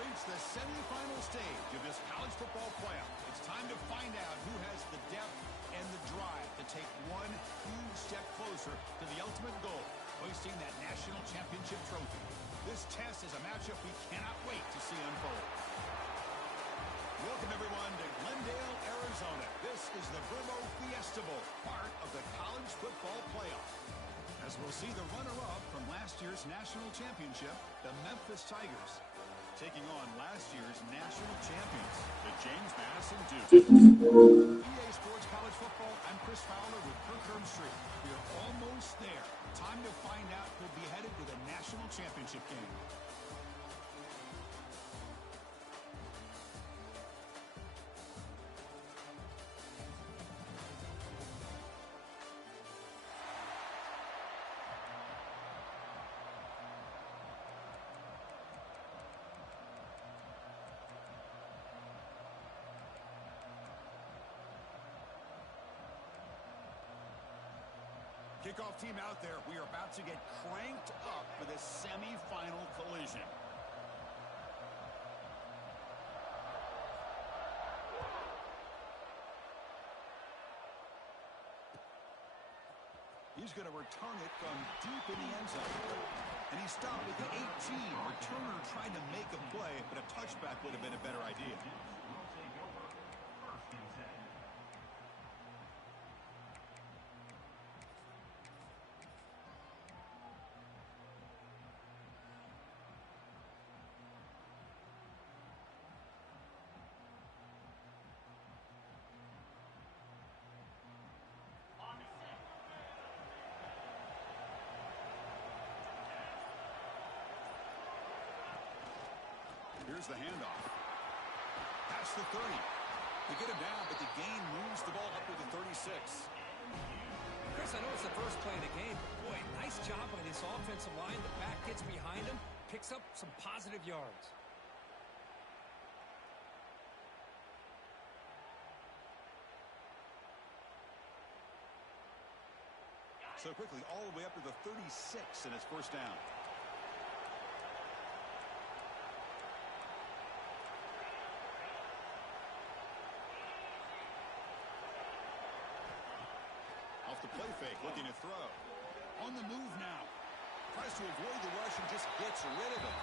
reached the semifinal stage of this college football playoff. It's time to find out who has the depth and the drive to take one huge step closer to the ultimate goal, hoisting that national championship trophy. This test is a matchup we cannot wait to see unfold. Welcome, everyone, to Glendale, Arizona. This is the Verbo Fiesta Bowl, part of the college football playoff. As we'll see the runner-up from last year's national championship, the Memphis Tigers, taking on last year's national champions, the James Madison Duke. EA Sports College Football, I'm Chris Fowler with Kirk Herbstreit. We are almost there. Time to find out who'll be headed to the national championship game. Kickoff team out there. We are about to get cranked up for this semifinal collision. He's going to return it from deep in the end zone. And he stopped with the 18. Returner tried to make a play, but a touchback would have been a better idea. Here's the handoff. Past the 30. They get him down, but the gain moves the ball up to the 36. Chris, I know it's the first play of the game, but boy, nice job by this offensive line. The back gets behind him, picks up some positive yards. So quickly, all the way up to the 36, and it's first down. Off the play fake, looking to throw. On the move now. Tries to avoid the rush and just gets rid of it.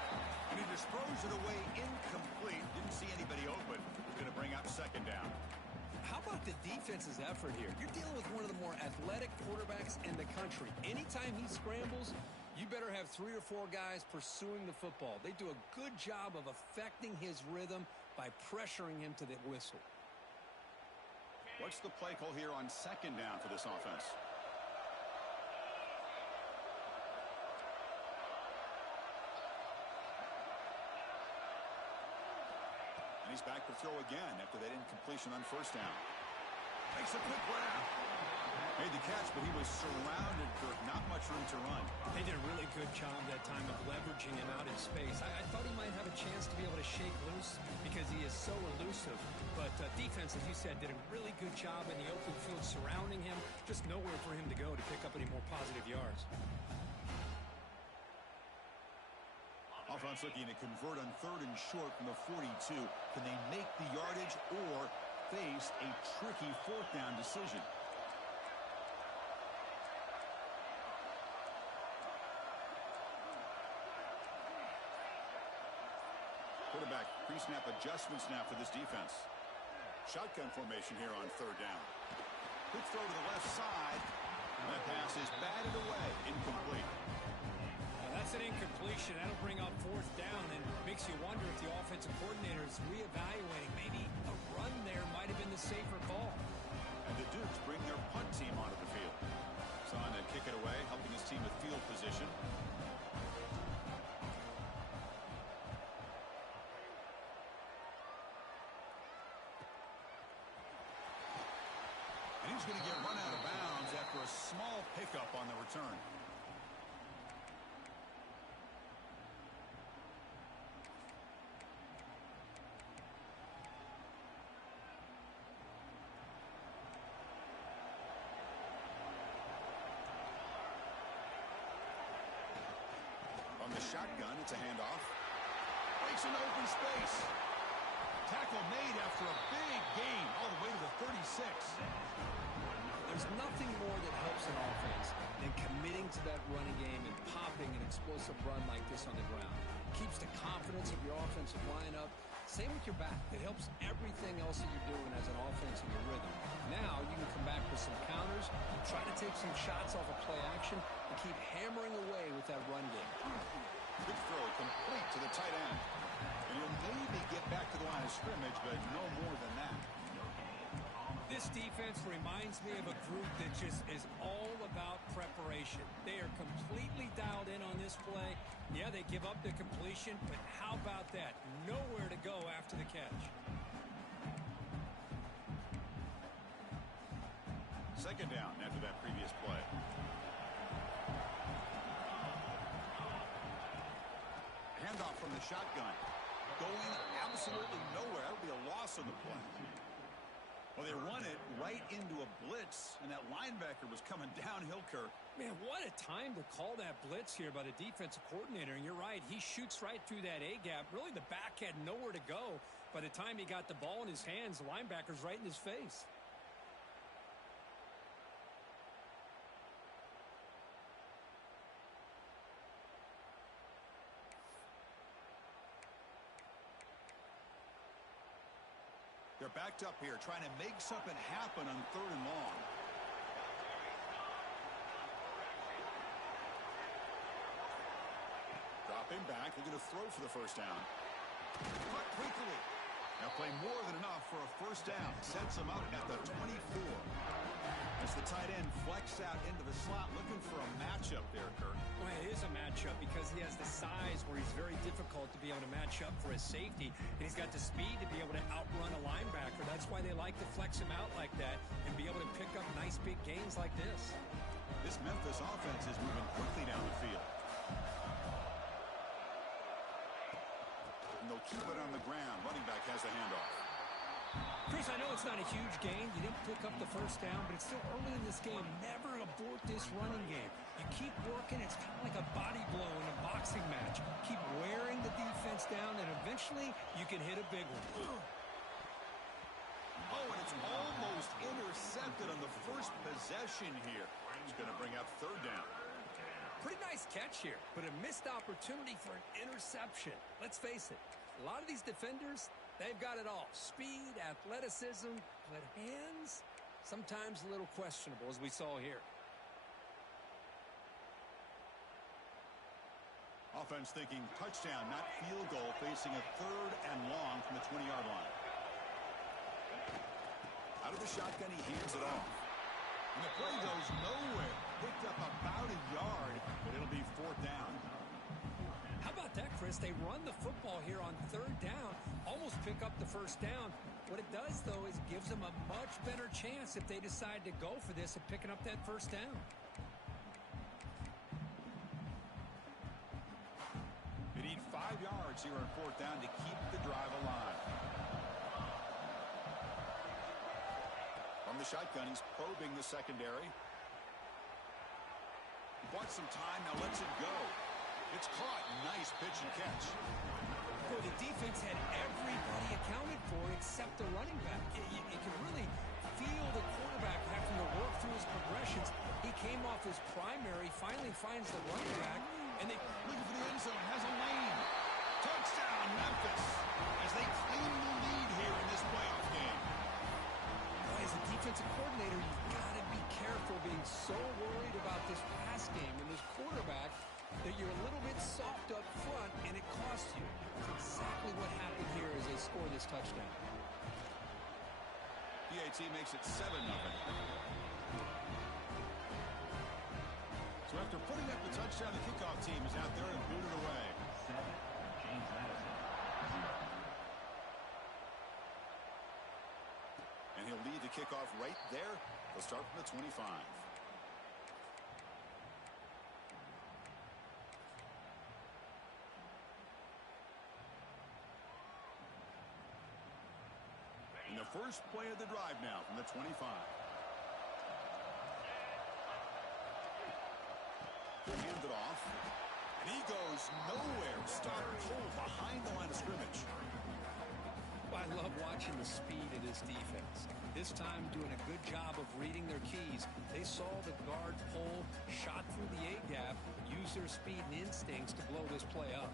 And he just throws it away incomplete. Didn't see anybody open. Going to bring up second down. How about the defense's effort here? You're dealing with one of the more athletic quarterbacks in the country. Anytime he scrambles, you better have 3 or 4 guys pursuing the football. They do a good job of affecting his rhythm by pressuring him to the whistle. What's the play call here on second down for this offense? And he's back to throw again after that incompletion on first down. Makes a quick grab. Made the catch, but he was surrounded, Kirk. Not much room to run. They did a really good job that time of leveraging him out in space. I thought he might have a chance to be able to shake loose because he is so elusive. But defense, as you said, did a really good job in the open field surrounding him. Just nowhere for him to go to pick up any more positive yards. Offense looking to convert on third and short from the 42. Can they make the yardage or face a tricky fourth down decision? Quarterback pre-snap adjustments now for this defense. Shotgun formation here on third down. Quick throw to the left side. That pass is batted away. Incomplete. That's an incompletion. That'll bring up fourth down and makes you wonder if the offensive coordinator is reevaluating. Maybe a run there might have been the safer call. And the Dukes bring their punt team onto the field. Son to kick it away, helping his team with field position. And he's going to get run out of bounds after a small pickup on the return. On the shotgun, it's a handoff. breaks into open space. Tackle made after a big gain all the way to the 36. There's nothing more that helps an offense than committing to that running game and popping an explosive run like this on the ground. It keeps the confidence of your offensive line up. Same with your back. It helps everything else that you're doing as an offense in your rhythm. Now you can come back with some counters, try to take some shots off of play action, and keep hammering away with that run game. Good throw, complete to the tight end. And he'll maybe get back to the line of scrimmage, but no more than that. This defense reminds me of a group that just is all about preparation. They are completely dialed in on this play. Yeah, they give up the completion, but how about that? Nowhere to go after the catch. Second down after that previous play. Handoff from the shotgun. Going absolutely nowhere. That would be a loss on the play. Well, they run it right into a blitz, and that linebacker was coming downhill, Kirk. Man, what a time to call that blitz here by the defensive coordinator. And you're right, he shoots right through that A-gap. Really, the back had nowhere to go. By the time he got the ball in his hands, the linebacker's right in his face. They're backed up here, trying to make something happen on 3rd and long. Dropping back, looking to throw for the first down. Caught quickly. Now play more than enough for a first down. Sets him up at the 24. As the tight end flexed out into the slot, looking for a matchup there, Kirk. Well, it is a matchup because he has the size where he's very difficult to be able to match up for his safety, and he's got the speed to be able to outrun a linebacker. That's why they like to flex him out like that and be able to pick up nice big gains like this. This Memphis offense is moving quickly down the field. And they'll keep it on the ground. Running back has the handoff. Chris, I know it's not a huge gain. You didn't pick up the first down, but it's still early in this game. Never abort this running game. You keep working. It's kind of like a body blow in a boxing match. Keep wearing the defense down, and eventually you can hit a big one. Oh, and it's almost intercepted on the first possession here. He's going to bring up 3rd down. Pretty nice catch here, but a missed opportunity for an interception. Let's face it, a lot of these defenders, they've got it all. Speed, athleticism, but hands, sometimes a little questionable, as we saw here. Offense thinking touchdown, not field goal, facing a 3rd and long from the 20-yard line. Out of the shotgun, he hands it off. And the play goes nowhere. Picked up about a yard, but it'll be 4th down. How about that, Chris? They run the football here on 3rd down, almost pick up the first down. What it does, though, is it gives them a much better chance if they decide to go for this and picking up that first down. They need 5 yards here on 4th down to keep the drive alive. From the shotgun, he's probing the secondary. He wants some time, now lets it go. It's caught. Nice pitch and catch. Well, the defense had everybody accounted for except the running back. You can really feel the quarterback having to work through his progressions. He came off his primary, finally finds the running back, and they looking for the end zone, has a lane. Touchdown, Memphis, as they claim the lead here in this playoff game. As a defensive coordinator, you've got to be careful being so worried about this pass game and this quarterback that you're a little bit soft up front, and it costs you. That's exactly what happened here as they score this touchdown. PAT makes it 7-0. So after putting up the touchdown, the kickoff team is out there and booted away. And he'll lead the kickoff right there. They'll start from the 25. And the first play of the drive now from the 25. He'll hand it off. And he goes nowhere. Start cold behind the line of scrimmage. I love watching the speed of this defense. This time doing a good job of reading their keys. They saw the guard pull, shot through the A-gap, used their speed and instincts to blow this play up.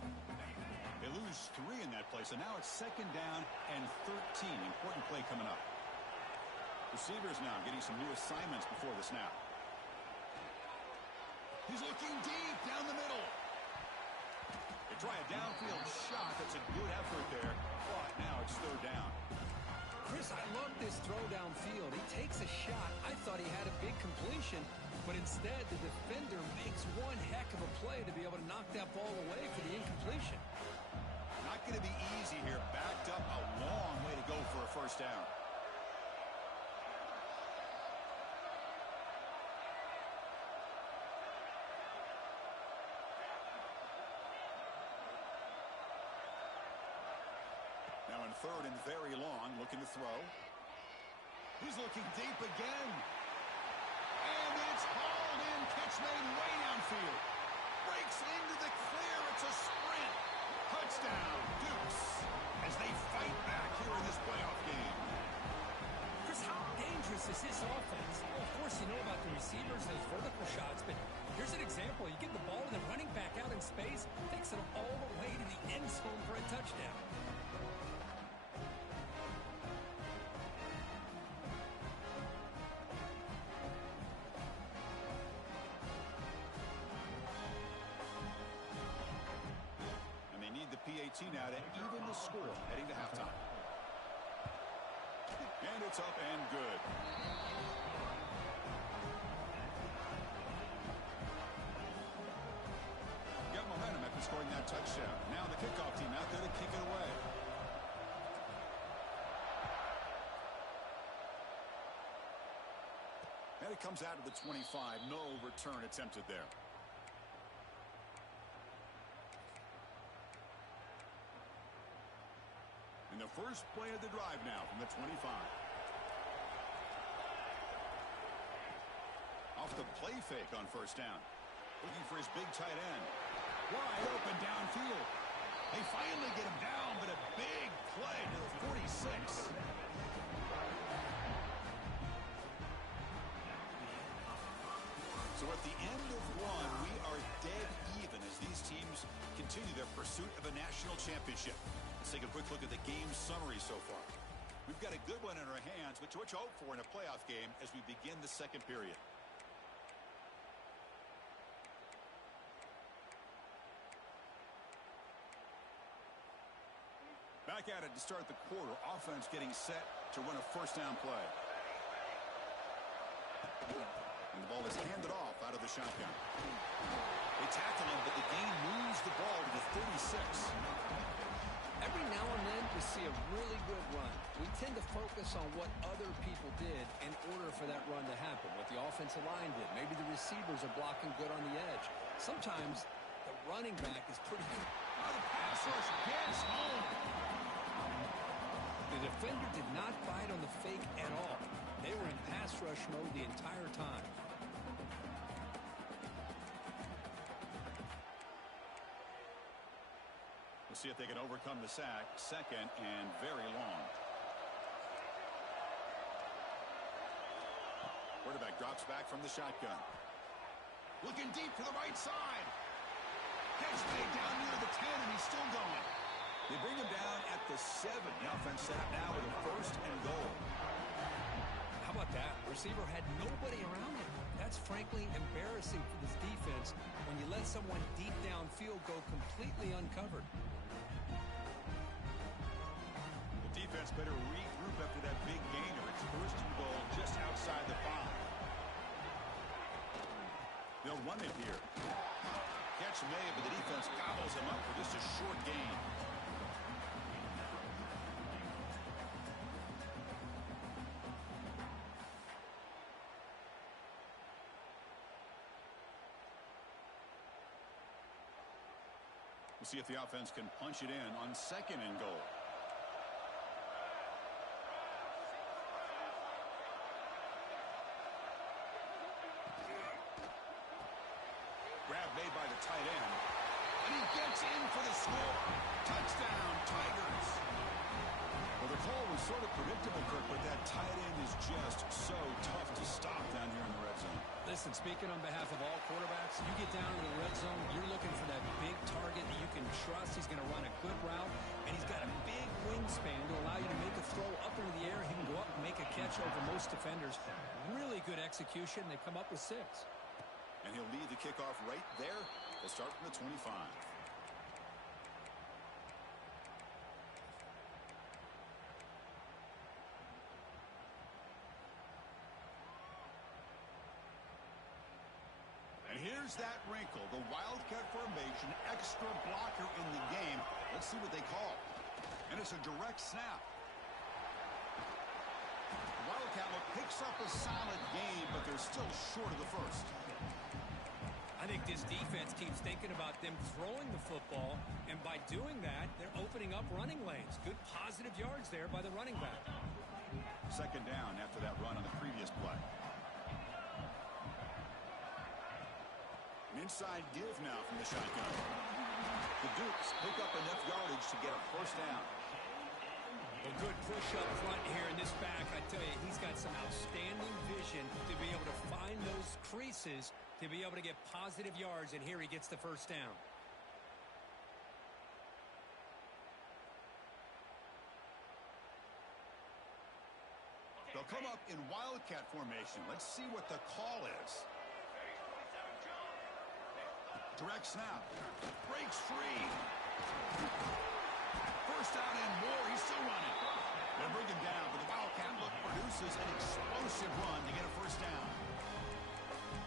They lose 3 in that play, so now it's 2nd down and 13. Important play coming up. Receivers now getting some new assignments before the snap. He's looking deep down the middle. They try a downfield shot. That's a good effort there, but now it's 3rd down. Chris, I love this throw downfield. He takes a shot. I thought he had a big completion, but instead the defender makes one heck of a play to be able to knock that ball away for the incompletion. Not going to be easy here. Backed up a long way to go for a 1st down. Now in 3rd and very long, looking to throw. He's looking deep again. And it's hauled in. Catch made way downfield. Breaks into the clear. It's a sprint. Touchdown, Dukes, as they fight back here in this playoff game. Chris, how dangerous is this offense? Well, of course, you know about the receivers, those vertical shots, but here's an example. You get the ball to the running back out in space, takes it all the way to the end zone for a touchdown. PAT now to even the score heading to halftime. And it's up and good. Got momentum after scoring that touchdown. Now the kickoff team out there to kick it away. And it comes out of the 25. No return attempted there. In the first play of the drive now from the 25. Off the play fake on 1st down. Looking for his big tight end. Wide open downfield. They finally get him down, but a big play to the 46. So at the end of 1, we are dead even as these teams continue their pursuit of a national championship. Let's take a quick look at the game summary so far. We've got a good one in our hands, which to hope for in a playoff game as we begin the 2nd period. Back at it to start the quarter. Offense getting set to run a 1st down play. And the ball is handed off out of the shotgun. They tackle him, but the game moves the ball to the 36. Every now and then you see a really good run. We tend to focus on what other people did in order for that run to happen. What the offensive line did. Maybe the receivers are blocking good on the edge. Sometimes the running back is pretty good. Oh, the pass rush gets home. The defender did not bite on the fake at all. They were in pass rush mode the entire time. See if they can overcome the sack. 2nd and very long. Quarterback drops back from the shotgun. Looking deep to the right side. Catch made down near the 10, and he's still going. They bring him down at the 7. The offense set up now with a 1st and goal. How about that? The receiver had nobody around him. That's frankly embarrassing for this defense when you let someone deep downfield go completely uncovered. Defense better regroup after that big gainer. It's 1st and goal just outside the 5. They'll run it here. Catch made, but the defense gobbles him up for just a short gain. We'll see if the offense can punch it in on 2nd and goal. Grab made by the tight end. And he gets in for the score. Touchdown, Tigers. Well, the call was sort of predictable, Kirk, but that tight end is just so tough to stop down here in the red zone. Listen, speaking on behalf of all quarterbacks, you get down to the red zone, you're looking for that big target that you can trust. He's going to run a good route, and he's got a big wingspan to allow you to make a throw up into the air. He can go up and make a catch over most defenders. Really good execution. They come up with 6. And he'll lead the kickoff right there. They'll start from the 25. And here's that wrinkle, the Wildcat formation, extra blocker in the game. Let's see what they call. And it's a direct snap. Wildcat picks up a solid game, but they're still short of the first. I think this defense keeps thinking about them throwing the football, and by doing that, they're opening up running lanes. Good positive yards there by the running back. Second down after that run on the previous play. An inside give now from the shotgun. The Dukes pick up enough yardage to get a first down. A good push up front here in this back. I tell you, he's got some outstanding vision to be able to find those creases, to be able to get positive yards, and here he gets the first down. They'll come up in Wildcat formation. Let's see what the call is. Direct snap. Breaks free. First down and more. He's still running. They'll bring him down, but the Wildcat produces an explosive run to get a first down.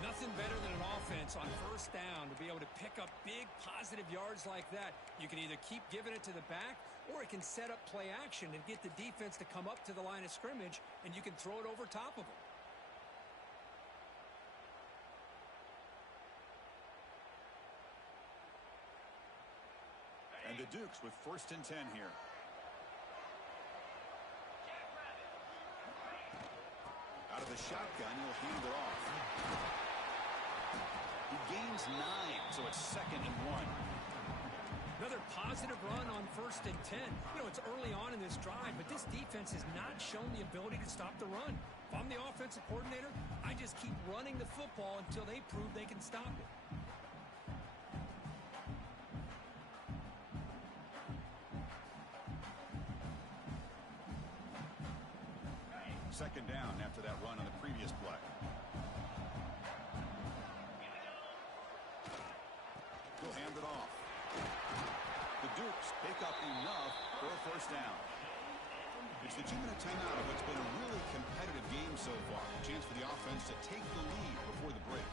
Nothing better than an offense on first down to be able to pick up big positive yards like that. You can either keep giving it to the back, or it can set up play action and get the defense to come up to the line of scrimmage, and you can throw it over top of them. And the Dukes with first and 10 here. Out of the shotgun, he'll hand it off. He gains 9, so it's second and 1. Another positive run on first and 10. You know, it's early on in this drive, but this defense has not shown the ability to stop the run. If I'm the offensive coordinator, I just keep running the football until they prove they can stop it. Second down after that run on the previous play. He'll hand it off. The Dukes pick up enough for a first down. It's the 2-minute timeout of what's been a really competitive game so far. A chance for the offense to take the lead before the break.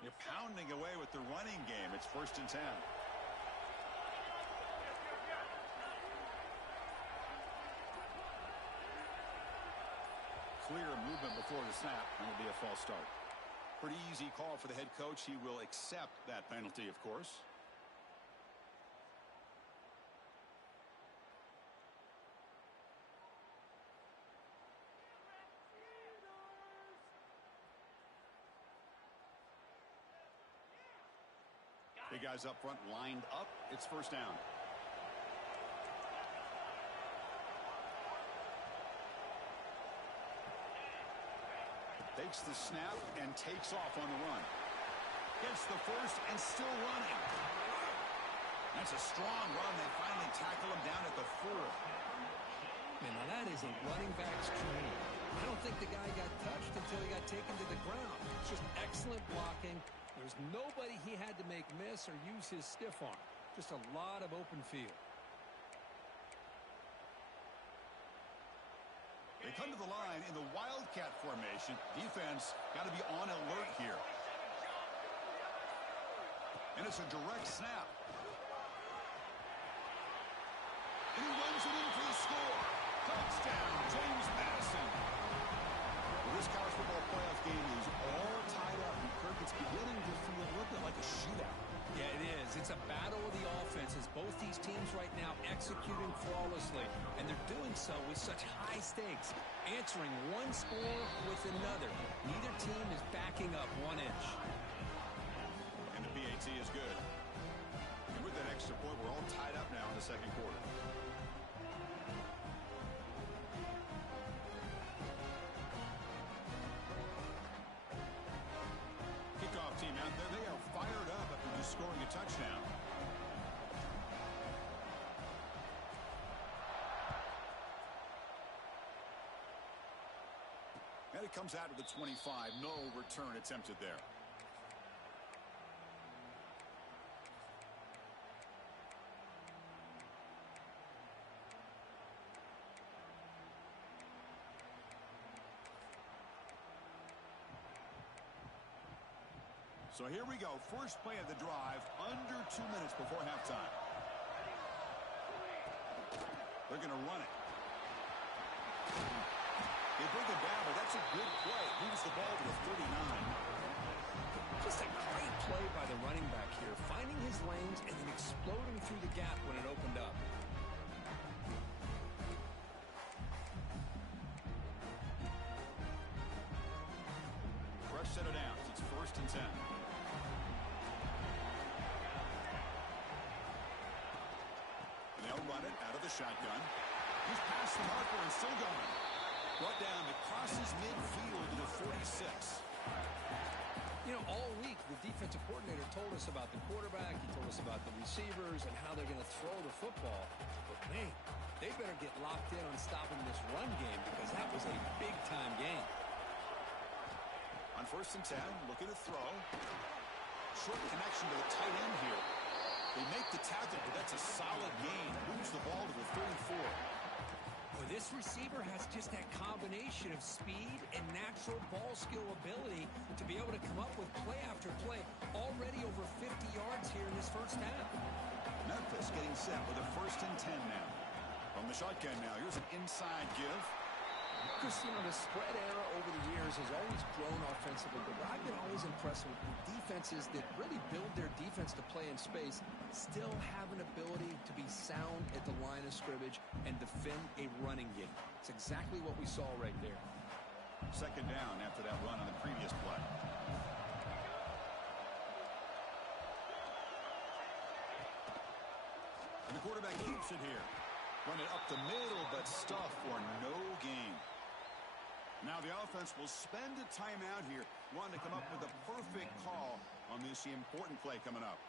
You're pounding away with the running game. It's first and 10. Clear movement before the snap, and it'll be a false start. Pretty easy call for the head coach. He will accept that penalty, of course. Three guys up front lined up. It's first down. Takes the snap and takes off on the run. Gets the first and still running. That's a strong run. They finally tackle him down at the 4. Man, now that is a running back's dream. I don't think the guy got touched until he got taken to the ground. It's just excellent blocking. There's nobody he had to make miss or use his stiff arm. Just a lot of open field. They come to the line in the Wildcat formation. Defense got to be on alert here. And it's a direct snap. And he runs it in for the score. Touchdown, James Madison. Well, this college football playoff game is all tied up. And Kirk, it's beginning to feel a little bit like a shootout. Yeah, it is. It's a battle of the offenses. Both these teams right now executing flawlessly, and they're doing so with such high stakes, answering one score with another. Neither team is backing up 1 inch. And the PAT is good. And with that extra point, we're all tied up now in the second quarter. Kickoff team out there. They are fired up after just scoring a touchdown. And it comes out to the 25. No return attempted there. So here we go. First play of the drive, under 2 minutes before halftime. They're going to run it. They bring it down, but that's a good play. Moves the ball to the 39. Just a great play by the running back here, finding his lanes and then exploding through the gap when it opened up. Fresh set of downs. It's 1st and 10. And they'll run it out of the shotgun. He's past the marker and still going. Brought down to crosses midfield to the 46. You know, all week the defensive coordinator told us about the quarterback. He told us about the receivers and how they're going to throw the football. But, man, they better get locked in on stopping this run game because that was a big-time game. On 1st and 10, looking to throw. Short connection to the tight end here. They make the tackle, but that's a solid gain. Moves the ball to the 34. Well, this receiver has just that combination of speed and natural ball skill ability to be able to come up with play after play. Already over 50 yards here in this first half. Memphis getting set with a 1st and 10 now. From the shotgun now, here's an inside give. Chris, you know, the spread era over the years has always grown offensively, but I've been always impressed with defenses that really build their defense to play in space, still have an ability to be sound at the line of scrimmage and defend a running game. It's exactly what we saw right there. 2nd down after that run on the previous play. And the quarterback keeps it here. Run it up the middle, but stuff for no gain. Now the offense will spend a timeout here, wanting to come up with a perfect call on this important play coming up.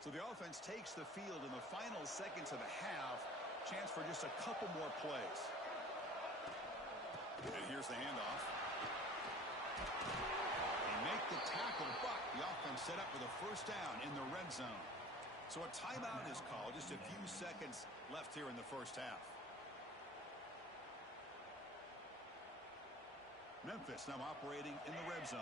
So the offense takes the field in the final seconds of the half. Chance for just a couple more plays. And here's the handoff. They make the tackle, but the offense set up with a 1st down in the red zone. So a timeout is called. Just a few seconds left here in the first half. Memphis now operating in the red zone.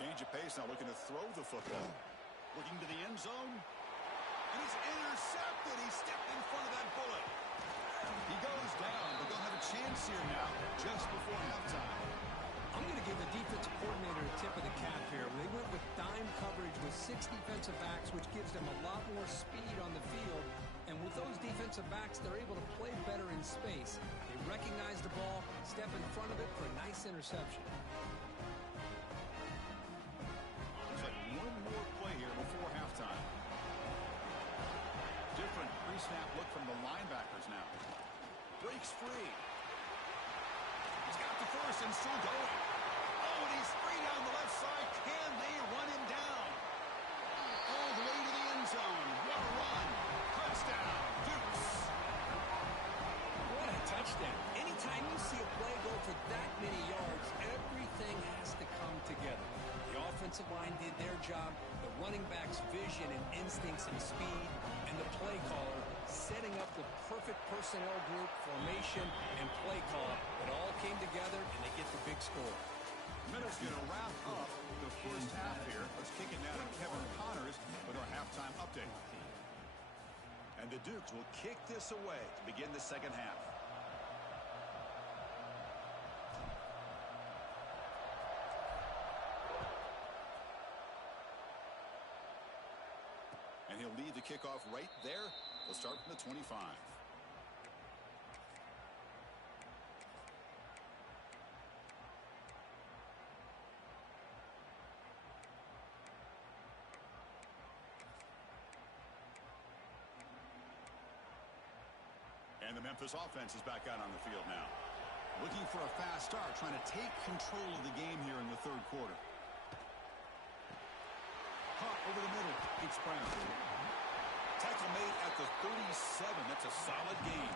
Change of pace now, looking to throw the football. Looking to the end zone. And he's intercepted. He stepped in front of that bullet. He goes down, but they'll have a chance here now, just before halftime. I'm going to give the defensive coordinator a tip of the cap here. They went with dime coverage with 6 defensive backs, which gives them a lot more speed on the field. And with those defensive backs, they're able to play better in space. They recognize the ball, step in front of it for a nice interception. Looks like one more play here before halftime. Different pre-snap look from the linebackers now. Breaks free. He's got the first and still going. Oh, and he's free down the left side. Can they run him down? All the way to the end zone. What a run. Touchdown, Dukes. What a touchdown. Anytime you see a play go for that many yards, everything has to come together. The offensive line did their job, the running back's vision and instincts and speed, and the play caller setting up the perfect personnel group, formation, and play call. It all came together, and they get the big score. Minutes going to wrap up the first half here. Let's kick it now to Kevin Connors with our halftime update. And the Dukes will kick this away to begin the second half. And he'll lead the kickoff right there. They'll start from the 25. And the Memphis offense is back out on the field now. Looking for a fast start, trying to take control of the game here in the third quarter. Caught over the middle. It's Brown. Tackle made at the 37. That's a solid gain.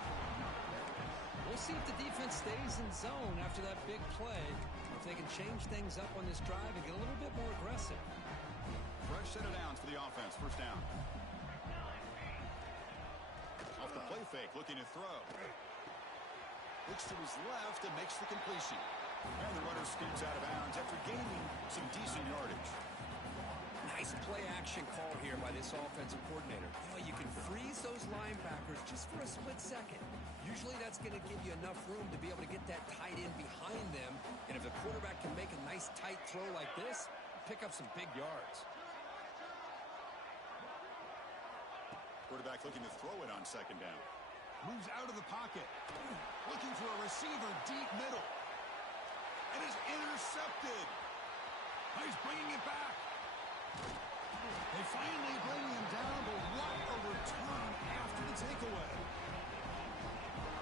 We'll see if the defense stays in zone after that big play, or if they can change things up on this drive and get a little bit more aggressive. Fresh set of downs for the offense. First down. Off the play fake, looking to throw. Looks to his left and makes the completion. And the runner skims out of bounds after gaining some decent yardage. Nice play action call here by this offensive coordinator. You know, you can freeze those linebackers just for a split second. Usually that's going to give you enough room to be able to get that tight end behind them. And if the quarterback can make a nice tight throw like this, pick up some big yards. Quarterback looking to throw it on second down. Moves out of the pocket. Looking for a receiver deep middle. And is intercepted. He's bringing it back. They finally bring him down, but what a return after the takeaway.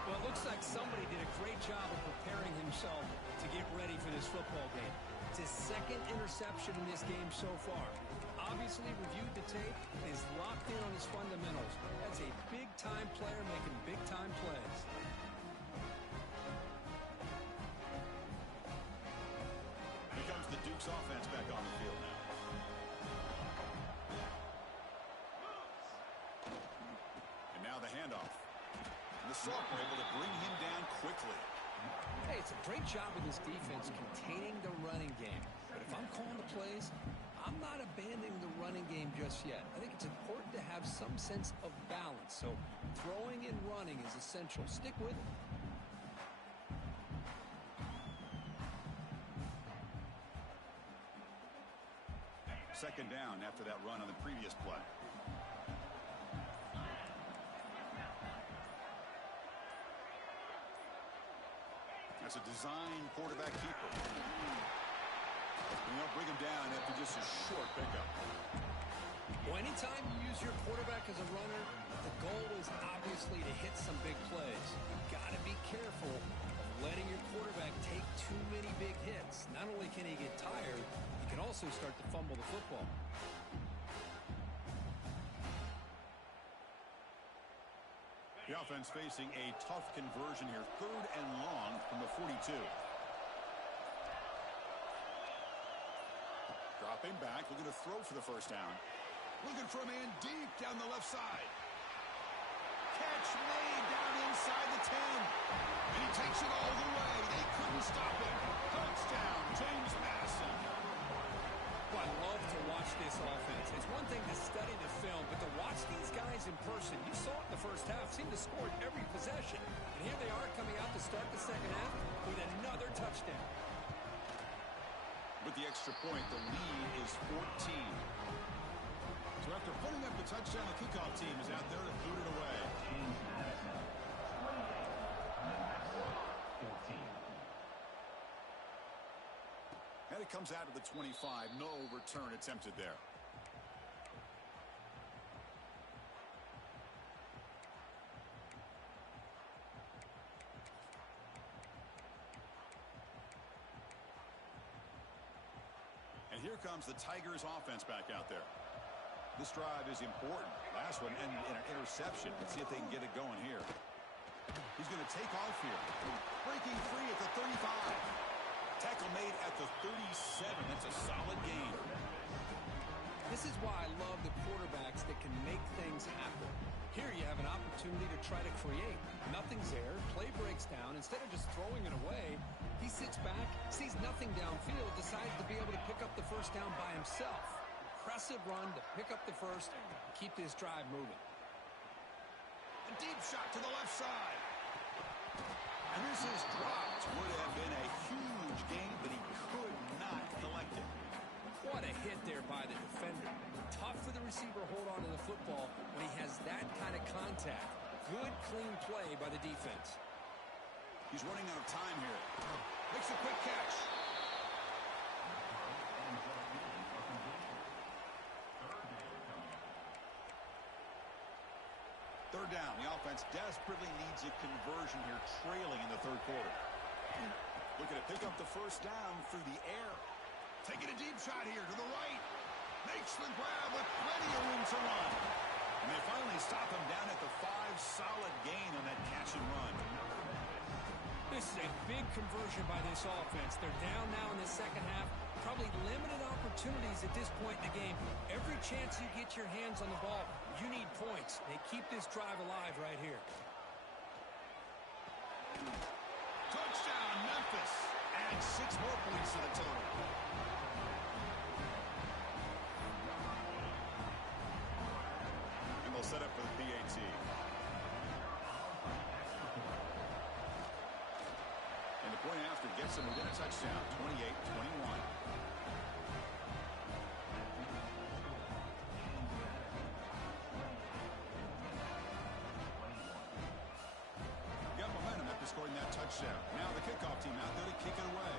Well, it looks like somebody did a great job of preparing himself to get ready for this football game. It's his second interception in this game so far. Obviously reviewed the tape, is locked in on his fundamentals. That's a big-time player making big-time plays. Here comes the Dukes offense back on the field now. And now the handoff. And the Sophomore able to bring him down quickly. Hey, it's a great job of this defense containing the running game. But if I'm calling the plays, I'm not abandoning the running game just yet. I think it's important to have some sense of balance. So throwing and running is essential. Stick with it. Second down after that run on the previous play. That's a design quarterback keeper. And they'll bring him down after just a short pickup. Well, anytime you use your quarterback as a runner, the goal is obviously to hit some big plays. You've got to be careful of letting your quarterback take too many big hits. Not only can he get tired, he can also start to fumble the football. The offense facing a tough conversion here. Third and long from the 42. Dropping back, looking to throw for the first down. Looking for a man deep down the left side. Catch made down inside the 10. And he takes it all the way. They couldn't stop him. Touchdown, James Madison. Well, I love to watch this this offense. It's one thing to study the film, but to watch these guys in person, you saw it in the first half, seemed to score in every possession. And here they are coming out to start the second half with another touchdown. With the extra point, the lead is 14. So after putting up the touchdown, the kickoff team is out there to boot it away. And it comes out to the 25. No return attempted there. And here comes the Tigers offense back out there. This drive is important. Last one and an interception. Let's see if they can get it going here. He's going to take off here. Breaking free at the 35. Tackle made at the 37. That's a solid gain. This is why I love the quarterbacks that can make things happen. Here you have an opportunity to try to create. Nothing's there. Play breaks down. Instead of just throwing it away, he sits back, sees nothing downfield, decides to be able to pick up the first down by himself. Impressive run to pick up the first, keep this drive moving. A deep shot to the left side. And this is dropped. Would have been a huge gain, but he could not collect it. What a hit there by the defender. Tough for the receiver to hold on to the football when he has that kind of contact. Good, clean play by the defense. He's running out of time here. Makes a quick catch. Third down. The offense desperately needs a conversion here, trailing in the third quarter. Looking to pick up the first down through the air. Taking a deep shot here to the right. Makes the grab with plenty of room to run. And they finally stop him down at the 5. Solid gain on that catch and run. This is a big conversion by this offense. They're down now in the second half. Probably limited opportunities at this point in the game. Every chance you get your hands on the ball, you need points. They keep this drive alive right here. Touchdown, Memphis. And 6 more points to the total. And they'll set up for the PAT. And the point after gets them within a touchdown, 28-21. Got momentum after scoring that touchdown. Now the kickoff team out there to kick it away.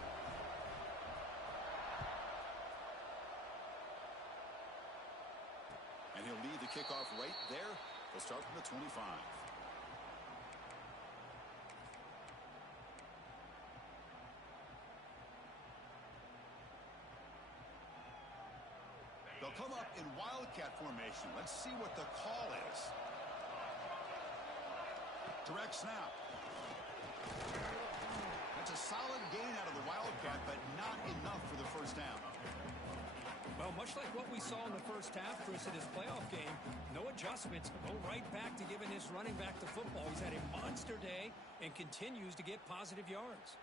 And he'll lead the kickoff right there. They'll start from the 25. They'll come up in wildcat formation. Let's see what the call is. Direct snap. That's a solid gain out of the wildcat, but not enough for the first down. Well, much like what we saw in the first half, Chris, in his playoff game, no adjustments. Go right back to giving his running back the football. He's had a monster day and continues to get positive yards.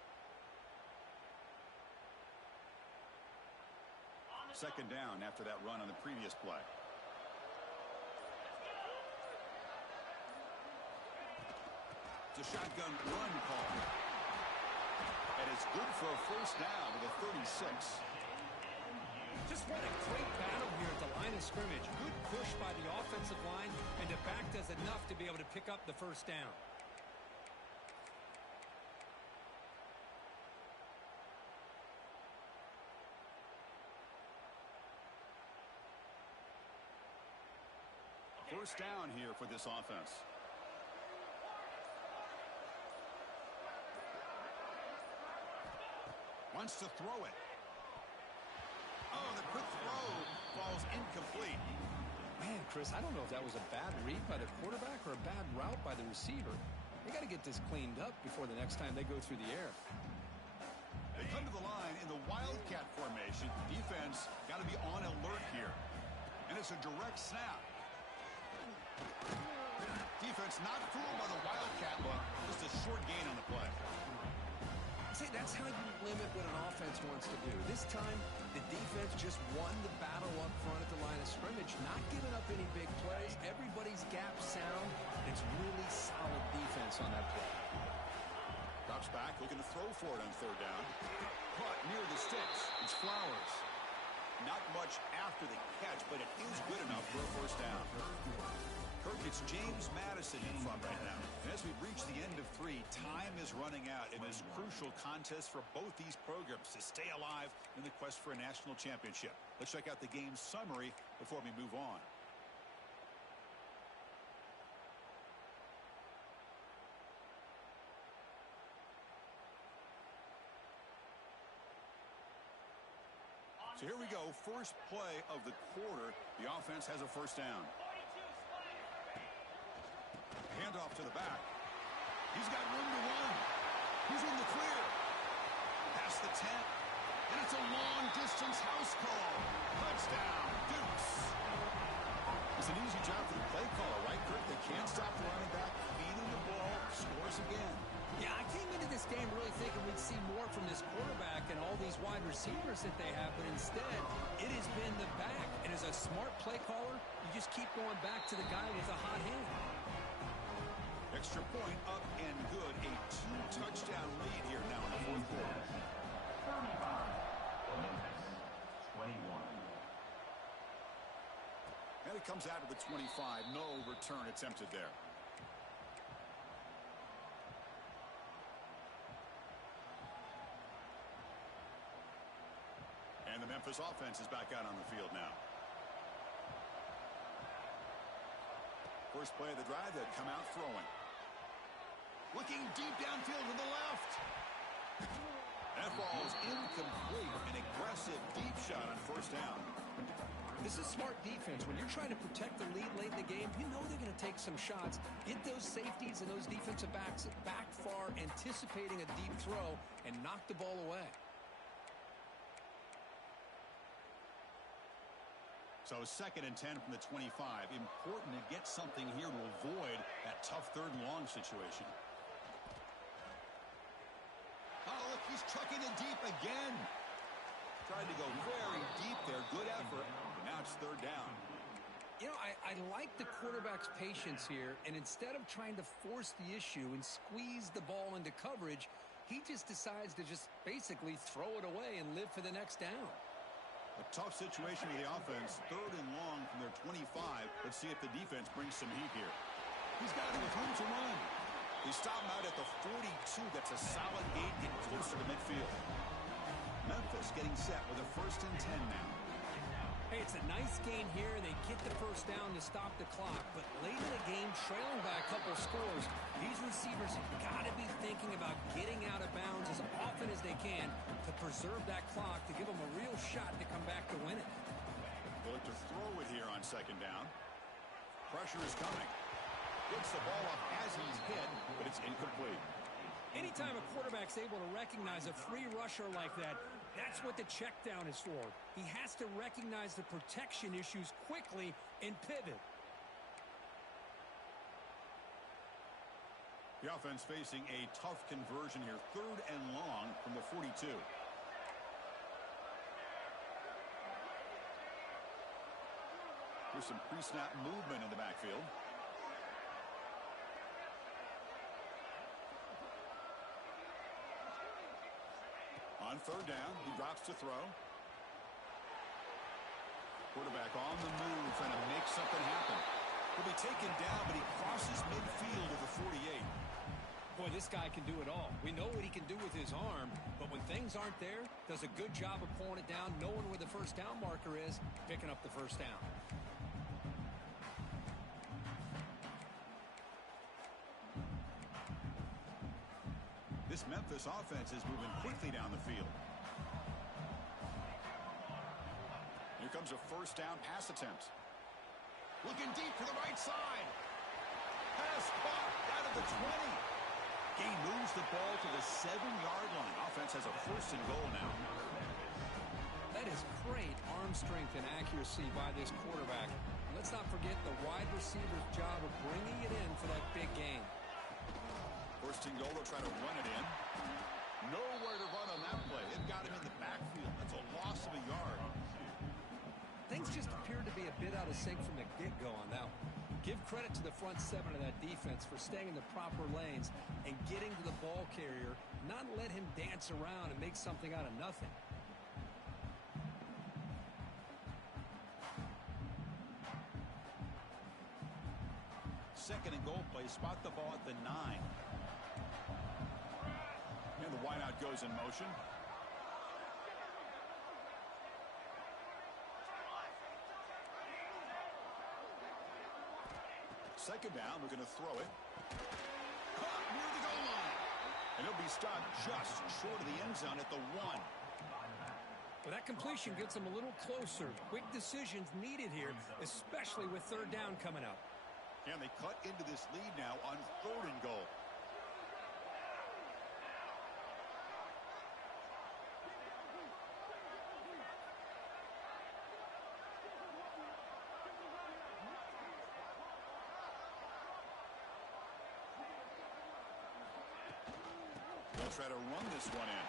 Second down after that run on the previous play. It's a shotgun run call. And it's good for a first down with a 36. Just what a great battle here at the line of scrimmage. Good push by the offensive line, and the back does enough to be able to pick up the first down. First down here for this offense. Wants to throw it. Oh, the quick throw falls incomplete. Man, Chris, I don't know if that was a bad read by the quarterback or a bad route by the receiver. They got to get this cleaned up before the next time they go through the air. They come to the line in the wildcat formation. Defense got to be on alert here. And it's a direct snap. Defense not fooled by the wildcat look. Just a short gain on the play. See, that's how you limit what an offense wants to do. This time, the defense just won the battle up front at the line on that play. Drops back, looking to throw for it on third down. Caught near the sticks. It's Flowers. Not much after the catch, but it is good enough for a first down. Kirk, it's James Madison in front right now. And as we reach the end of 3, time is running out in this crucial contest for both these programs to stay alive in the quest for a national championship. Let's check out the game summary before we move on. So here we go, first play of the quarter. The offense has a first down. Handoff to the back. He's got room to run. He's in the clear. Past the 10. And it's a long-distance house call. Touchdown, Dukes. It's an easy job for the play caller, right, Kirk? They can't stop the running back, feeding the ball, scores again. Yeah, I came into this game really thinking we'd see more from this quarterback and all these wide receivers that they have, but instead, it has been the back. And as a smart play caller, you just keep going back to the guy with a hot hand. Extra point up and good. A 2-touchdown lead here now in the fourth quarter. 21. And it comes out of the 25. No return attempted there. And the Memphis offense is back out on the field now. First play of the drive, they'd come out throwing. Looking deep downfield to the left. That ball is incomplete. An aggressive deep shot on first down. This is smart defense. When you're trying to protect the lead late in the game, you know they're going to take some shots. Get those safeties and those defensive backs back far, anticipating a deep throw, and knock the ball away. So 2nd and 10 from the 25. Important to get something here to avoid that tough third and long situation. Oh, look, he's trucking it deep again. Tried to go very deep there. Good effort. But now it's third down. You know, I like the quarterback's patience here, and instead of trying to force the issue and squeeze the ball into coverage, he just decides to just basically throw it away and live for the next down. A tough situation for the offense. Third and long from their 25. Let's see if the defense brings some heat here. He's got it with room to run. They stop him out at the 42. That's a solid gain, getting closer to midfield. Memphis getting set with a 1st and 10 now. Hey, it's a nice gain here. They get the first down to stop the clock. But late in the game, trailing by a couple scores, these receivers have got to be thinking about getting out of bounds as often as they can to preserve that clock, to give them a real shot to come back to win it. They'll look to throw it here on 2nd down. Pressure is coming. Gets the ball up as he's hit, but it's incomplete. Anytime a quarterback's able to recognize a free rusher like that, that's what the check down is for. He has to recognize the protection issues quickly and pivot. The offense facing a tough conversion here. 3rd and long from the 42. There's some pre-snap movement in the backfield. On 3rd down, he drops to throw. Quarterback on the move, trying to make something happen. He'll be taken down, but he crosses midfield of the 48. Boy, this guy can do it all. We know what he can do with his arm, but when things aren't there, does a good job of pulling it down, knowing where the first down marker is, picking up the first down. This Memphis offense is moving quickly down the field. Here comes a first down pass attempt. Looking deep to the right side. Pass caught out of the 20. Gain moves the ball to the 7-yard line. Offense has a 1st and goal now. That is great arm strength and accuracy by this quarterback. Let's not forget the wide receiver's job of bringing it in for that big game. 1st and goal, they'll try to run it in. Nowhere to run on that play. They've got him in the backfield. That's a loss of a yard. Things just appeared to be a bit out of sync from the get-go on that one. Give credit to the front seven of that defense for staying in the proper lanes and getting to the ball carrier, not let him dance around and make something out of nothing. Second and goal play. Spot the ball at the 9. And the wideout goes in motion. Second down, we're going to throw it. Caught near the goal line. And he'll be stopped just short of the end zone at the 1. Well, that completion gets him a little closer. Quick decisions needed here, especially with third down coming up. And they cut into this lead now on third and goal. They'll try to run this one in.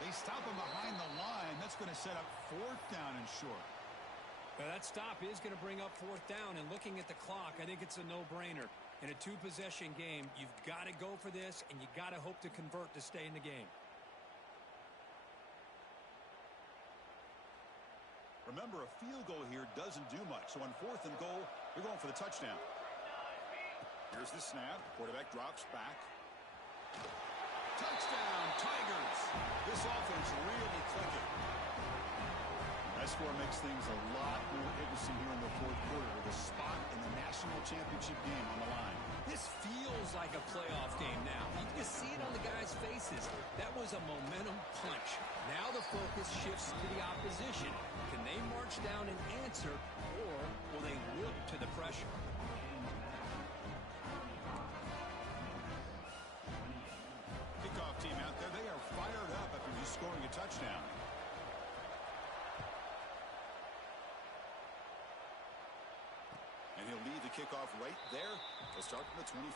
They stop him behind the line. That's going to set up fourth down and short. Now that stop is going to bring up fourth down, and looking at the clock, I think it's a no-brainer. In a two-possession game, you've got to go for this, and you got to hope to convert to stay in the game. Remember, a field goal here doesn't do much. So on fourth and goal, they're going for the touchdown. Here's the snap. Quarterback drops back. Touchdown, Tigers. This offense really clicking. That score makes things a lot more interesting here in the fourth quarter with a spot in the national championship game on the line. This feels like a playoff game now. You can see it on the guys' faces. That was a momentum punch. Now the focus shifts to the opposition. Can they march down and answer, or will they look to the pressure? Kickoff team out there, they are fired up after just scoring a touchdown. And he'll lead the kickoff right there. They'll start from the 25.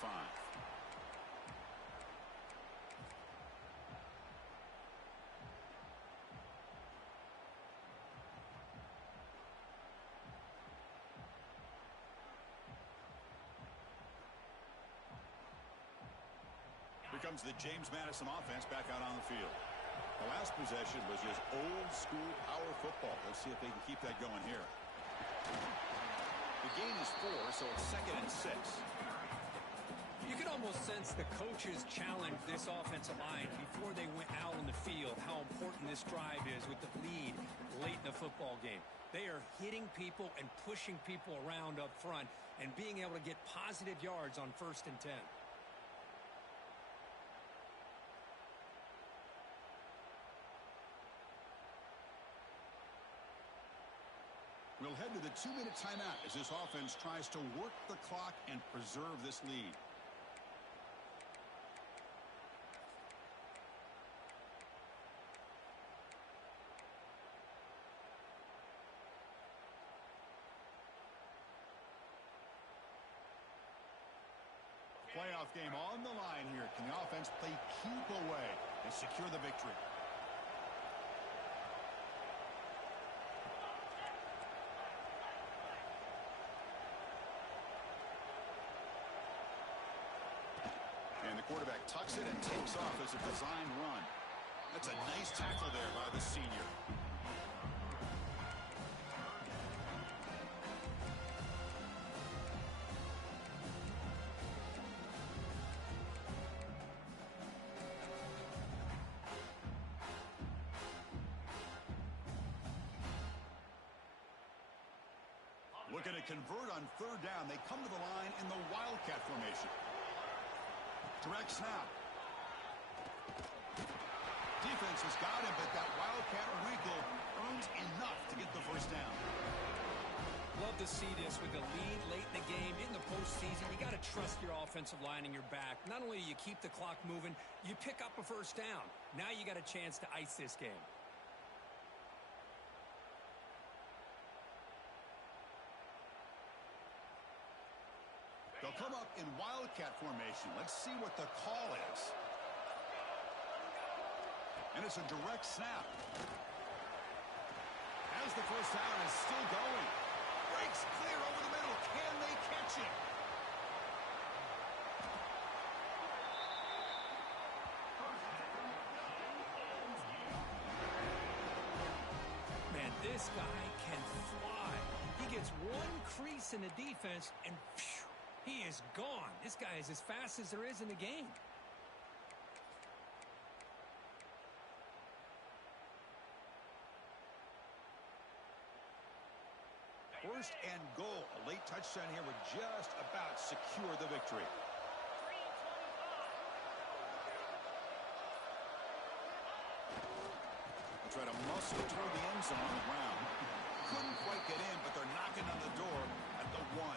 Here comes the James Madison offense back out on the field. The last possession was just old school power football. Let's see if they can keep that going here. The gain is 4, so it's 2nd and 6. You can almost sense the coaches challenged this offensive line before they went out on the field, how important this drive is with the lead late in the football game. They are hitting people and pushing people around up front and being able to get positive yards on 1st and 10. We'll head to the 2-minute timeout as this offense tries to work the clock and preserve this lead. Playoff game on the line here. Can the offense play keep away and secure the victory? And the quarterback tucks it and takes off as a designed run. That's a nice tackle there by the senior. Looking to convert on third down. They come to the line in the Wildcat formation. Direct snap. Defense has got him, but that Wildcat wrinkle earns enough to get the first down. Love to see this with the lead late in the game. In the postseason, you got to trust your offensive line in your back. Not only do you keep the clock moving, you pick up a first down. Now you got a chance to ice this game. They'll come up in Wildcat formation. Let's see what the call is. And it's a direct snap. As the first down is still going. Breaks clear over the middle. Can they catch it? This guy can fly. He gets one crease in the defense, and phew, he is gone. This guy is as fast as there is in the game. First and goal. A late touchdown here would just about secure the victory. They'll try to muscle toward the end zone on the ground. Couldn't quite get in, but they're knocking on the door at the 1.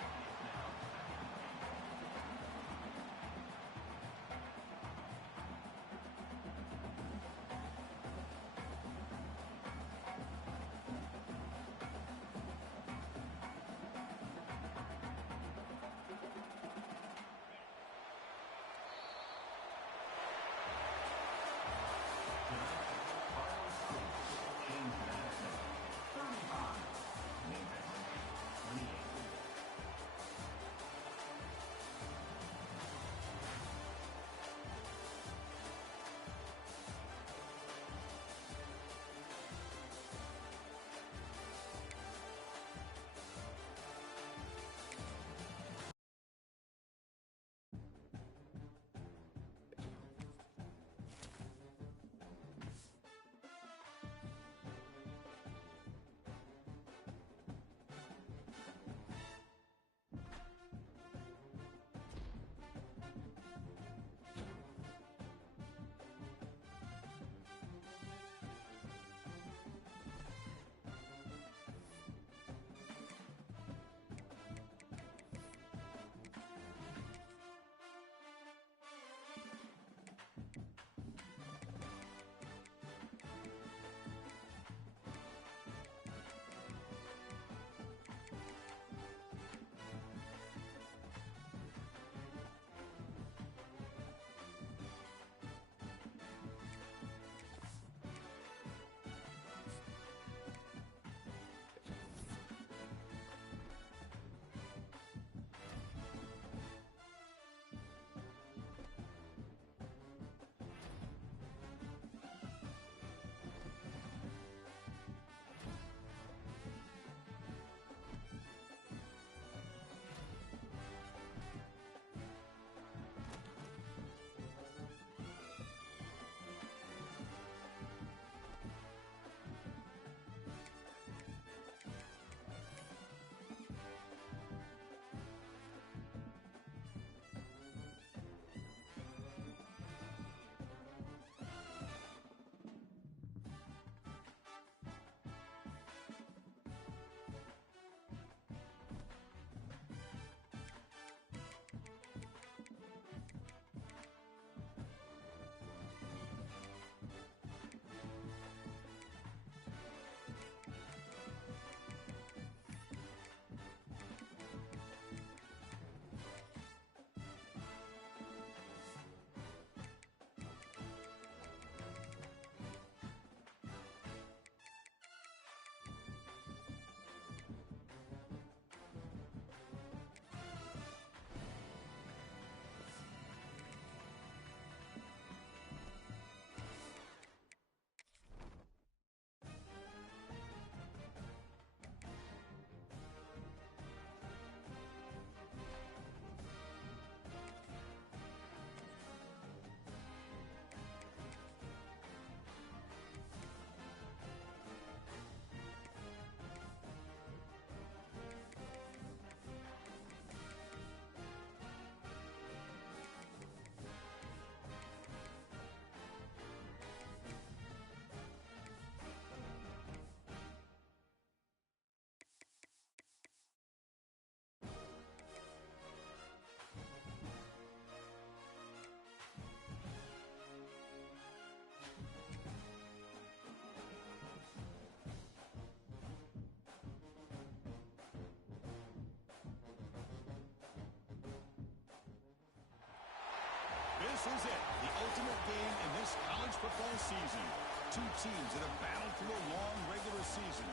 This is it, the ultimate game in this college football season. Two teams that have battled through a long regular season,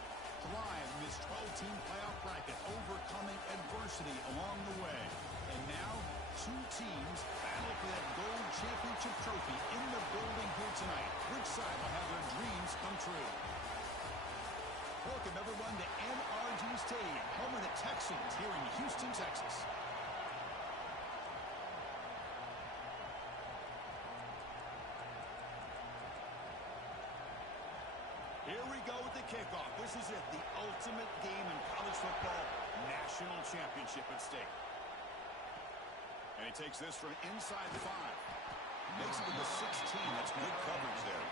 thrive in this 12-team playoff bracket, overcoming adversity along the way. And now, two teams battle for that gold championship trophy in the building here tonight. Which side will have their dreams come true? Welcome, everyone, to NRG Stadium, home of the Texans here in Houston, Texas. Here we go with the kickoff. This is it, the ultimate game in college football, national championship at stake. And he takes this from inside the 5. Makes it to the 16. That's good coverage there.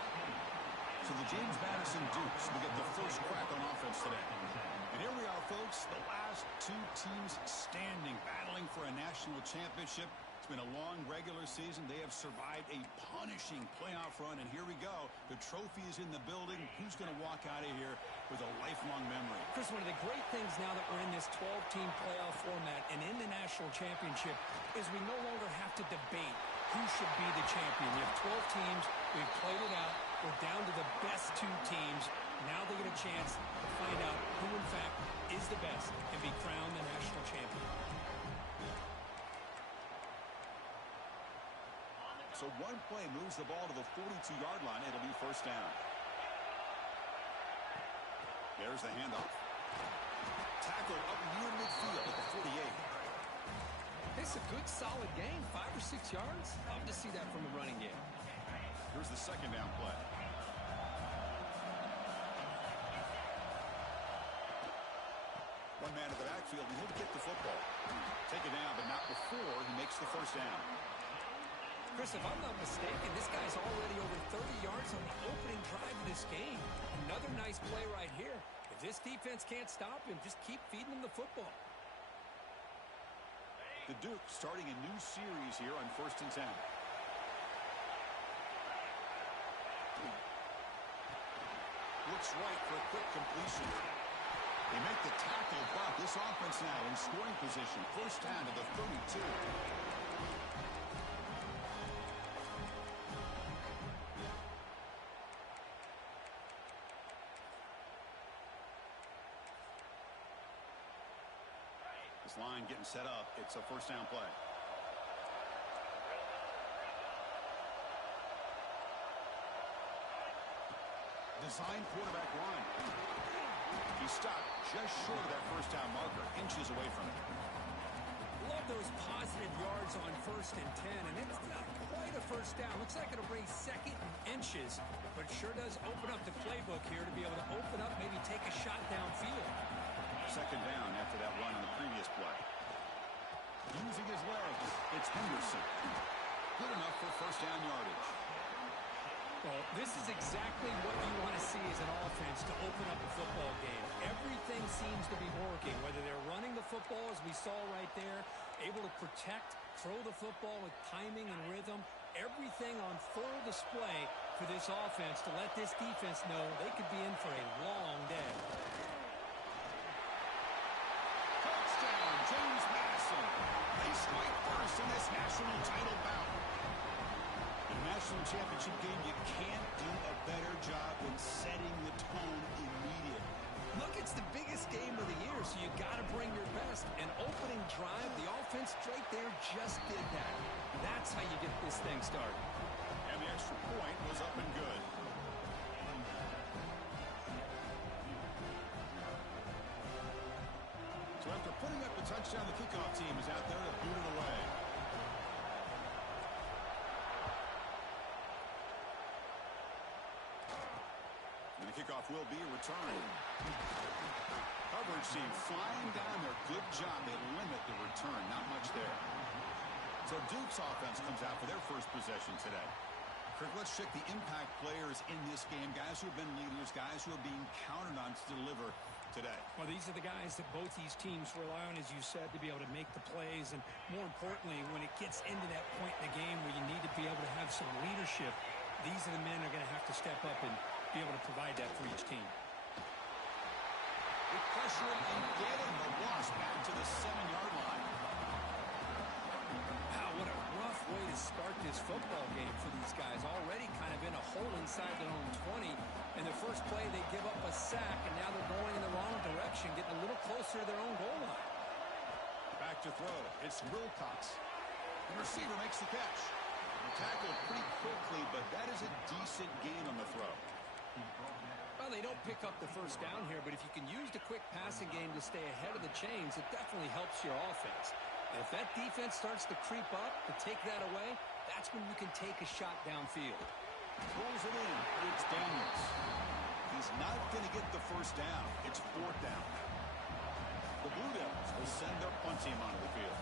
So the James Madison Dukes will get the first crack on offense today. And here we are, folks, the last 2 teams standing, battling for a national championship. It's been a long regular season. They have survived a punishing playoff run, and here we go. The trophy is in the building. Who's going to walk out of here with a lifelong memory? Chris, one of the great things now that we're in this 12-team playoff format and in the national championship is we no longer have to debate who should be the champion. You have 12 teams. We've played it out. We're down to the best 2 teams. Now they get a chance to find out who, in fact, is the best and be crowned the national champion. So one play moves the ball to the 42-yard line. It'll be first down. There's the handoff. Tackle up near midfield at the 48. It's a good, solid game. 5 or 6 yards. Love to see that from a running game. Here's the second down play. One man in the backfield, and he'll get the football. Take it down, but not before he makes the first down. Chris, if I'm not mistaken, this guy's already over 30 yards on the opening drive of this game. Another nice play right here. If this defense can't stop him, just keep feeding him the football. The Dukes starting a new series here on 1st and 10. Looks right for a quick completion. They make the tackle, but this offense now in scoring position. First down to the 32. This line getting set up. It's a first down play. Design quarterback run. He stopped just short of that first down marker, inches away from it. Love those positive yards on 1st and 10, and it's not quite a first down. Looks like it'll bring 2nd and inches, but sure does open up the playbook here to be able to open up, maybe take a shot downfield. Second down after that run on the previous play. Using his legs, it's Henderson. Good enough for first down yardage. Well, this is exactly what you want to see as an offense to open up a football game. Everything seems to be working, whether they're running the football, as we saw right there, able to protect, throw the football with timing and rhythm. Everything on full display for this offense to let this defense know they could be in for a long day. Touchdown, James Madison. They strike first in this national title bout. In a national championship game, you can't do a better job than setting the tone immediately. Look, it's the biggest game of the year, so you got to bring your best. An opening drive, the offense right there just did that. That's how you get this thing started. And the extra point was up and good. So after putting up the touchdown, the kickoff team is out there to boot it away. And the kickoff will be returned. Coverage team flying down there. Good job. They limit the return. Not much there. So Duke's offense comes out for their first possession today. Kirk, let's check the impact players in this game. Guys who have been leaders, guys who are being counted on to deliver today. Well, these are the guys that both these teams rely on, as you said, to be able to make the plays. And more importantly, when it gets into that point in the game where you need to be able to have some leadership, these are the men that are going to have to step up and be able to provide that for each team. With pressure and getting the loss back to the 7-yard line. Wow, what a rough way to start this football game for these guys. Already kind of in a hole inside their own 20. In the first play, they give up a sack, and now they're going in the wrong direction, getting a little closer to their own goal line. Back to throw. It's Wilcox. The receiver makes the catch. Tackled pretty quickly, but that is a decent gain on the throw. Well, Well, they don't pick up the first down here, but if you can use the quick passing game to stay ahead of the chains, it definitely helps your offense. And if that defense starts to creep up to take that away, that's when you can take a shot downfield. Pulls it in. It's Daniels. He's not going to get the first down. It's fourth down. The Blue Devils will send their punt team onto the field.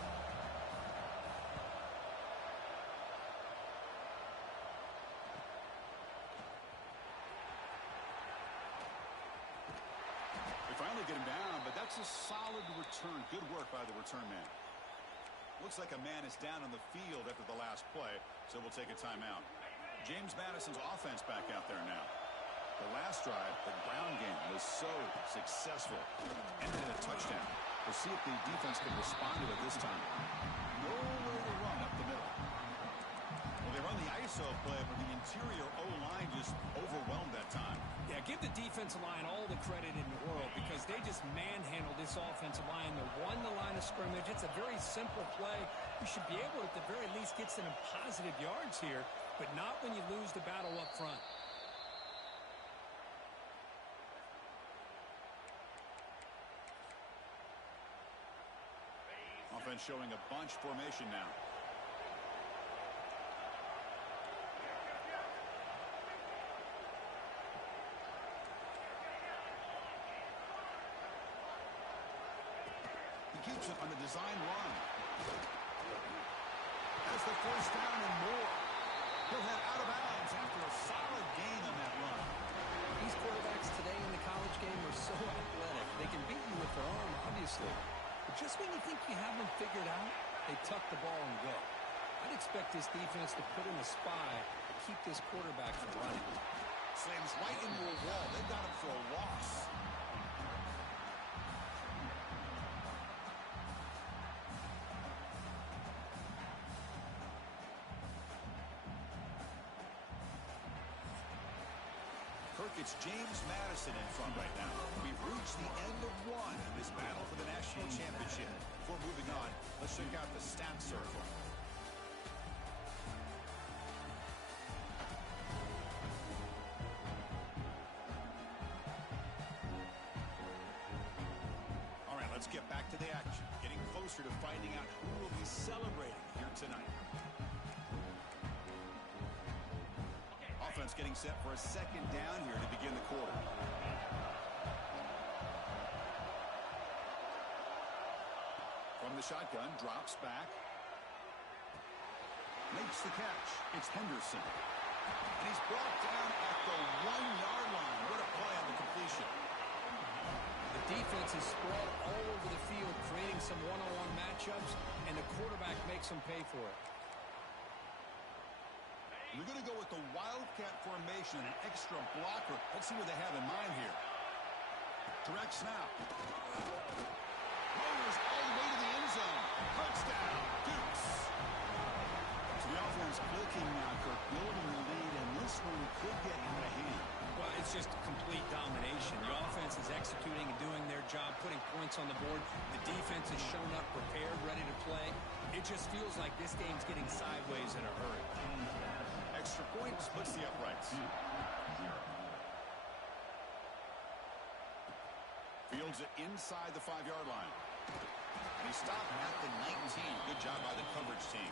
They finally get him down, but that's a solid return. Good work by the return man. Looks like a man is down on the field after the last play, so we'll take a timeout. James Madison's offense back out there now. The last drive, the ground game, was so successful. Ended in a touchdown. We'll see if the defense can respond to it this time. Nowhere to run up the middle. Well, they run the ISO play, but the interior O-line just overwhelmed that time. Yeah, give the defensive line all the credit in the world because they just manhandled this offensive line. They won the line of scrimmage. It's a very simple play. You should be able to, at the very least, get some positive yards here, but not when you lose the battle up front. Offense showing a bunch formation now. He keeps it on the design run. That's the first down and more. He'll head out of bounds after a solid gain on that run. These quarterbacks today in the college game are so athletic. They can beat you with their arm, obviously. But just when you think you have them figured out, they tuck the ball and go. I'd expect this defense to put in a spy to keep this quarterback from running. Slams right into a wall. They got him for a loss. It's James Madison in front right now. We've reached the end of one in this battle for the national championship. Before moving on, let's check out the stat circle. All right, let's get back to the action. Getting closer to finding out who will be celebrating here tonight. Offense getting set for a second down here to begin the quarter. From the shotgun, drops back. Makes the catch. It's Henderson. And he's brought down at the 1-yard line. What a play on the completion. The defense is spread all over the field, creating some one-on-one matchups, and the quarterback makes them pay for it. They're going to go with the Wildcat formation, an extra blocker. Let's see what they have in mind here. Direct snap. Rolls all the way to the end zone. Touchdown, Dukes. So the offense clicking now, Kirk, building the lead, and this one could get out of hand. Well, it's just complete domination. The offense is executing and doing their job, putting points on the board. The defense has shown up, prepared, ready to play. It just feels like this game's getting sideways in a hurry. Extra point splits the uprights. Fields it inside the 5-yard line. And he stopped at the 19. Good job by the coverage team.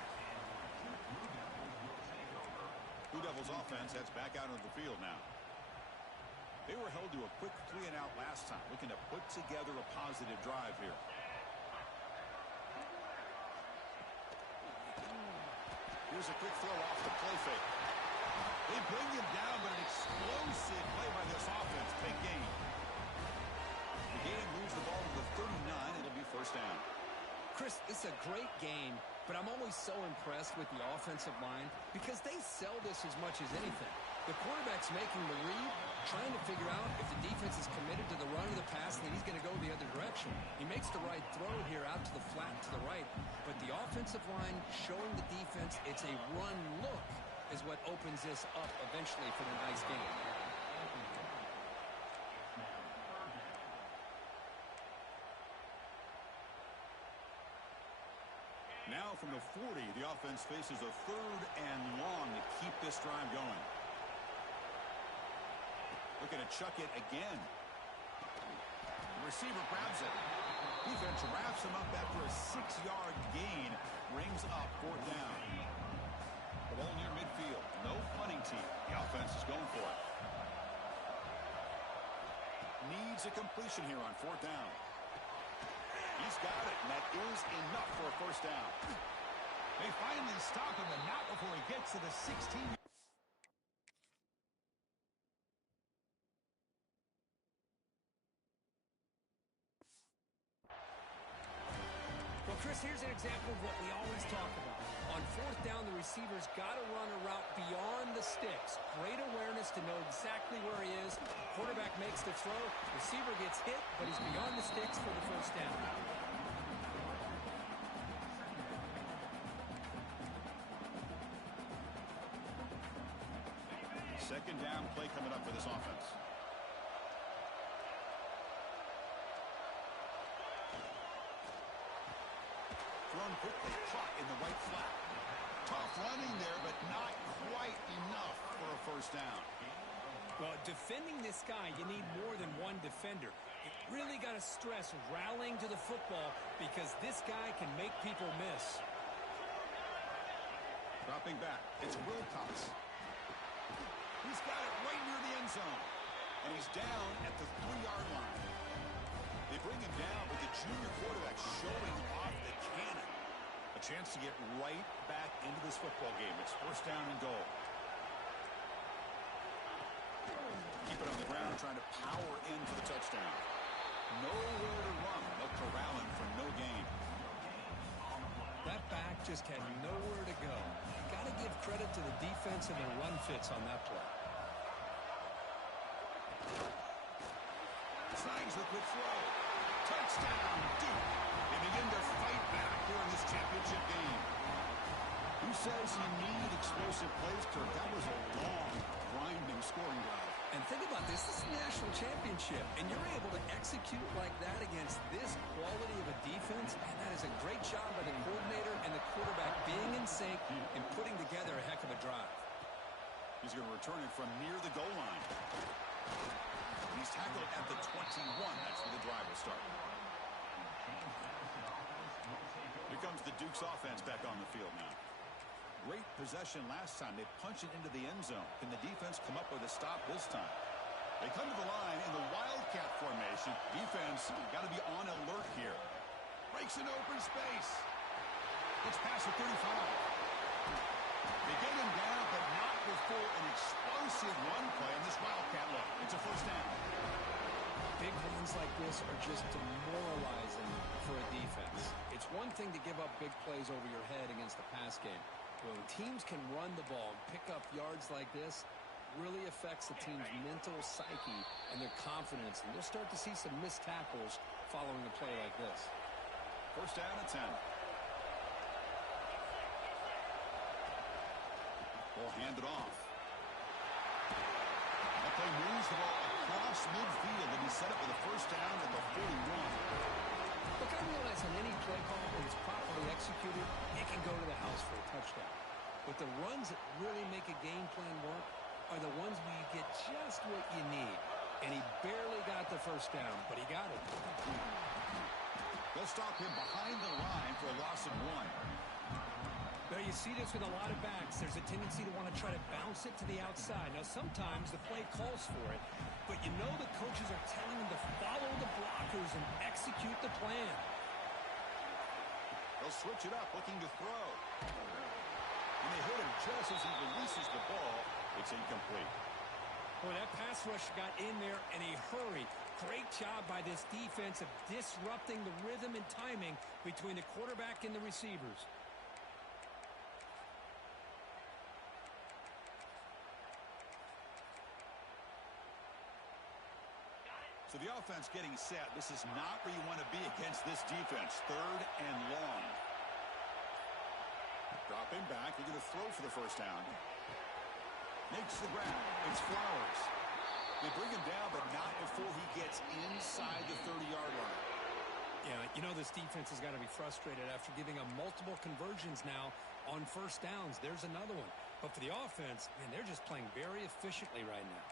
Blue Devils offense heads back out onto the field now. They were held to a quick 3-and-out last time, looking to put together a positive drive here. Here's a quick throw off the play fake. They bring him down, but an explosive play by this offense. Big gain. The game moves the ball to the 39. It'll be first down. Chris, it's a great game, but I'm always so impressed with the offensive line because they sell this as much as anything. The quarterback's making the read, trying to figure out if the defense is committed to the run or the pass, and then he's going to go the other direction. He makes the right throw here out to the flat to the right, but the offensive line showing the defense it's a run look is what opens this up eventually for the nice game. Now from the 40, the offense faces a 3rd and long to keep this drive going. The looking to chuck it again. The receiver grabs it. Defense wraps him up after a 6-yard gain. Brings up 4th down. The ball near midfield. No punting team. The offense is going for it. Needs a completion here on 4th down. He's got it, and that is enough for a 1st down. They finally stop him, and not before he gets to the 16. Well, Chris, here's an example of what we always talk about. On 4th down, the receiver's got to run a route beyond the sticks. Great awareness to know exactly where he is. Quarterback makes the throw. Receiver gets hit, but he's beyond the sticks for the 1st down. 2nd down play coming up for this offense. Thrown quickly, caught in the right flat. Tough running there, but not quite enough for a 1st down. Well, defending this guy, you need more than one defender. You really got to stress rallying to the football because this guy can make people miss. Dropping back, it's Wilcox. He's got it right near the end zone. And he's down at the 3-yard line. They bring him down with the junior quarterback showing off the cannon. A chance to get right back into this football game. It's 1st down and goal. Keep it on the ground, trying to power in for the touchdown. Nowhere to run. They'll corral him for no gain. That back just had nowhere to go. Got to give credit to the defense and their run fits on that play. Signs the quick throw. Touchdown, Duke. They begin to fight back here in this championship game. Who says you need explosive plays, Kirk? That was a long, grinding scoring drive. And think about this. This is the national championship, and you're able to execute like that against this quality of a defense, and that is a great job by the coordinator and the quarterback being in sync and putting together a heck of a drive. He's going to return it from near the goal line. He's tackled at the 21. That's where the drive will start. Here comes the Duke's offense back on the field now. Great possession last time. They punch it into the end zone. Can the defense come up with a stop this time? They come to the line in the Wildcat formation. Defense got to be on alert here. Breaks into open space. Gets past the 35. They get him down, but not before an explosive run play on this Wildcat look. It's a 1st down. Big runs like this are just demoralizing for a defense. It's one thing to give up big plays over your head against the pass game. When teams can run the ball and pick up yards like this, really affects the team's mental psyche and their confidence. And you'll start to see some missed tackles following a play like this. 1st down and 10. Ball handed off. That play moves the ball across midfield, and he's set up with a 1st down at the 41. Look, I realize on any play call, when it's properly executed, it can go to the house for a touchdown. But the runs that really make a game plan work are the ones where you get just what you need. And he barely got the 1st down, but he got it. They'll stop him behind the line for a loss of 1. There you see this with a lot of backs. There's a tendency to want to try to bounce it to the outside. Now, sometimes the play calls for it, but you know the coaches are telling them to follow the blockers and execute the plan. They'll switch it up, looking to throw. And they hit him just as he releases the ball. It's incomplete. Boy, that pass rush got in there in a hurry. Great job by this defense of disrupting the rhythm and timing between the quarterback and the receivers. So the offense getting set. This is not where you want to be against this defense. 3rd and long. Dropping back. They're going to throw for the 1st down. Makes the grab. It's Flowers. They bring him down, but not before he gets inside the 30-yard line. Yeah, you know this defense has got to be frustrated after giving up multiple conversions now on 1st downs. There's another one. But for the offense, man, they're just playing very efficiently right now.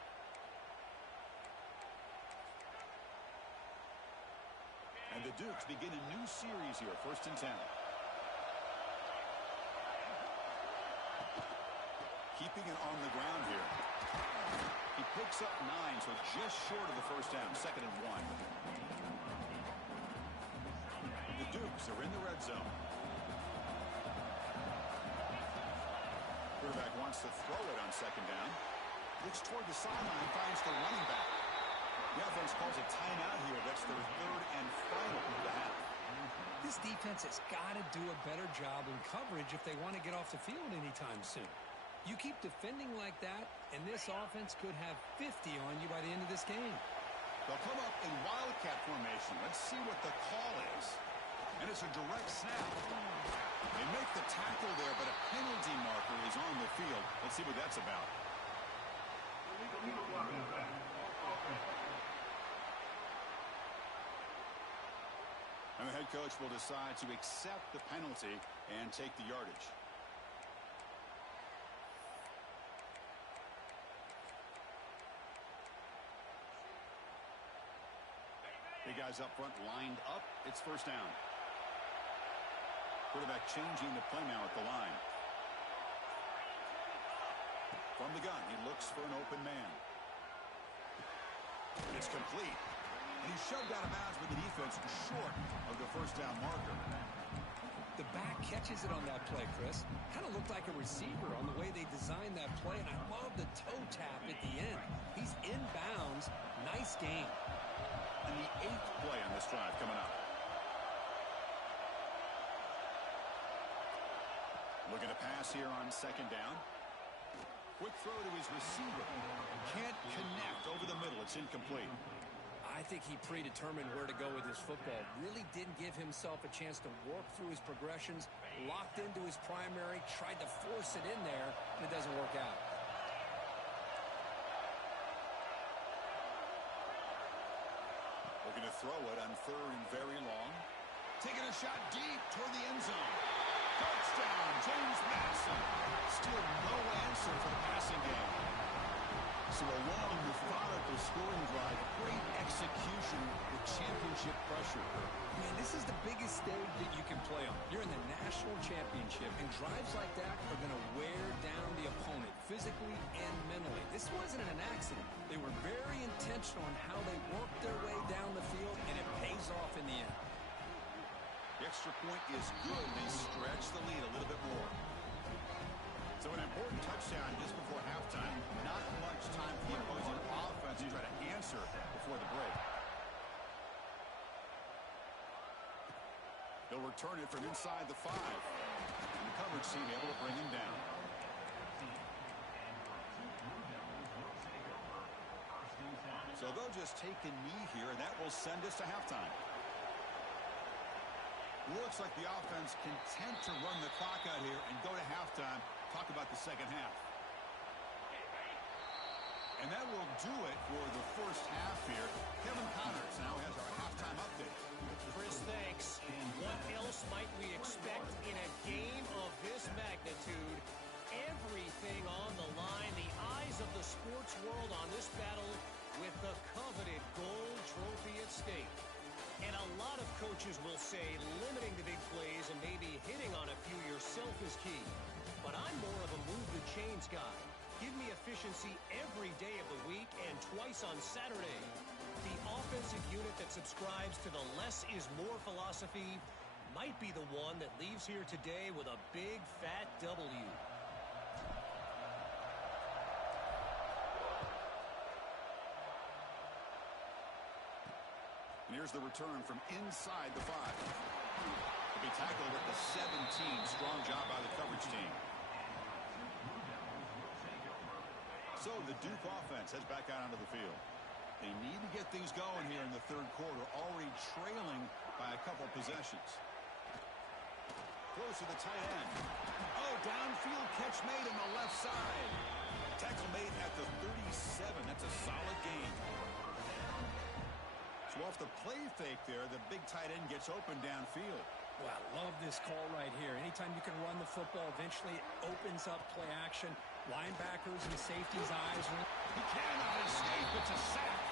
Dukes begin a new series here, 1st and 10. Keeping it on the ground here. He picks up 9, so just short of the first down, 2nd and 1. The Dukes are in the red zone. Quarterback wants to throw it on 2nd down. Looks toward the sideline, finds the running back. The offense calls a timeout here. That's their 3rd and final of the half. This defense has got to do a better job in coverage if they want to get off the field anytime soon. You keep defending like that, and this offense could have 50 on you by the end of this game. They'll come up in wildcat formation. Let's see what the call is. And it's a direct snap. They make the tackle there, but a penalty marker is on the field. Let's see what that's about. And the head coach will decide to accept the penalty and take the yardage. The guys up front lined up. It's 1st down. Quarterback changing the play now at the line. From the gun, he looks for an open man. It's complete. And he's shoved out of bounds with the defense short of the 1st down marker. The back catches it on that play, Chris. Kind of looked like a receiver on the way they designed that play, and I love the toe tap at the end. He's in bounds. Nice game. And the 8th play on this drive coming up. Looking to pass here on 2nd down. Quick throw to his receiver. Can't connect over the middle. It's incomplete. I think he predetermined where to go with his football. Really didn't give himself a chance to work through his progressions. Locked into his primary. Tried to force it in there, and it doesn't work out. Looking to throw it on 3rd and very long. Taking a shot deep toward the end zone. Touchdown, James Madison. Still no answer for the passing game. So a long, methodical scoring drive. Great execution with championship pressure. Man, this is the biggest stage that you can play on. You're in the national championship, and drives like that are going to wear down the opponent physically and mentally. This wasn't an accident. They were very intentional on how they worked their way down the field, and it pays off in the end. The extra point is good. They stretch the lead a little bit more. So an important touchdown just before halftime. Not much time for the opposing offense to try to answer before the break. They'll return it from inside the 5. And the coverage team able to bring him down. So they'll just take a knee here, and that will send us to halftime. Looks like the offense content to run the clock out here and go to halftime. Talk about the 2nd half. And that will do it for the 1st half here. Kevin Connors now has our halftime update. Chris, thanks. What else might we expect in a game of this magnitude? Everything on the line. The eyes of the sports world on this battle with the coveted gold trophy at stake. And a lot of coaches will say limiting the big plays and maybe hitting on a few yourself is key. But I'm more of a move the chains guy. Give me efficiency every day of the week and twice on Saturday. The offensive unit that subscribes to the less is more philosophy might be the one that leaves here today with a big fat W. And here's the return from inside the 5. To be tackled at the 17. Strong job by the coverage team. So the Duke offense heads back out onto the field. They need to get things going here in the 3rd quarter, already trailing by a couple possessions. Close to the tight end. Oh, downfield catch made on the left side. Tackle made at the 37. That's a solid gain. So off the play fake there, the big tight end gets open downfield. Well, I love this call right here. Anytime you can run the football, eventually it opens up play action. Linebackers and safeties' eyes. He cannot escape. It's a sack.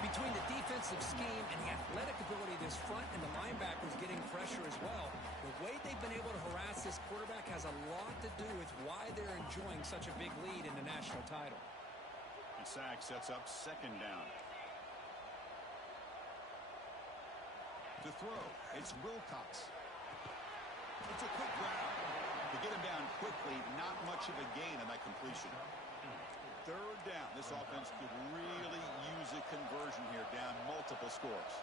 Between the defensive scheme and the athletic ability of this front and the linebackers getting pressure as well, the way they've been able to harass this quarterback has a lot to do with why they're enjoying such a big lead in the national title. And sack sets up second down. To throw, it's Wilcox. It's a quick grab. To get him down quickly, not much of a gain on that completion. Third down. This offense could really use a conversion here, down multiple scores.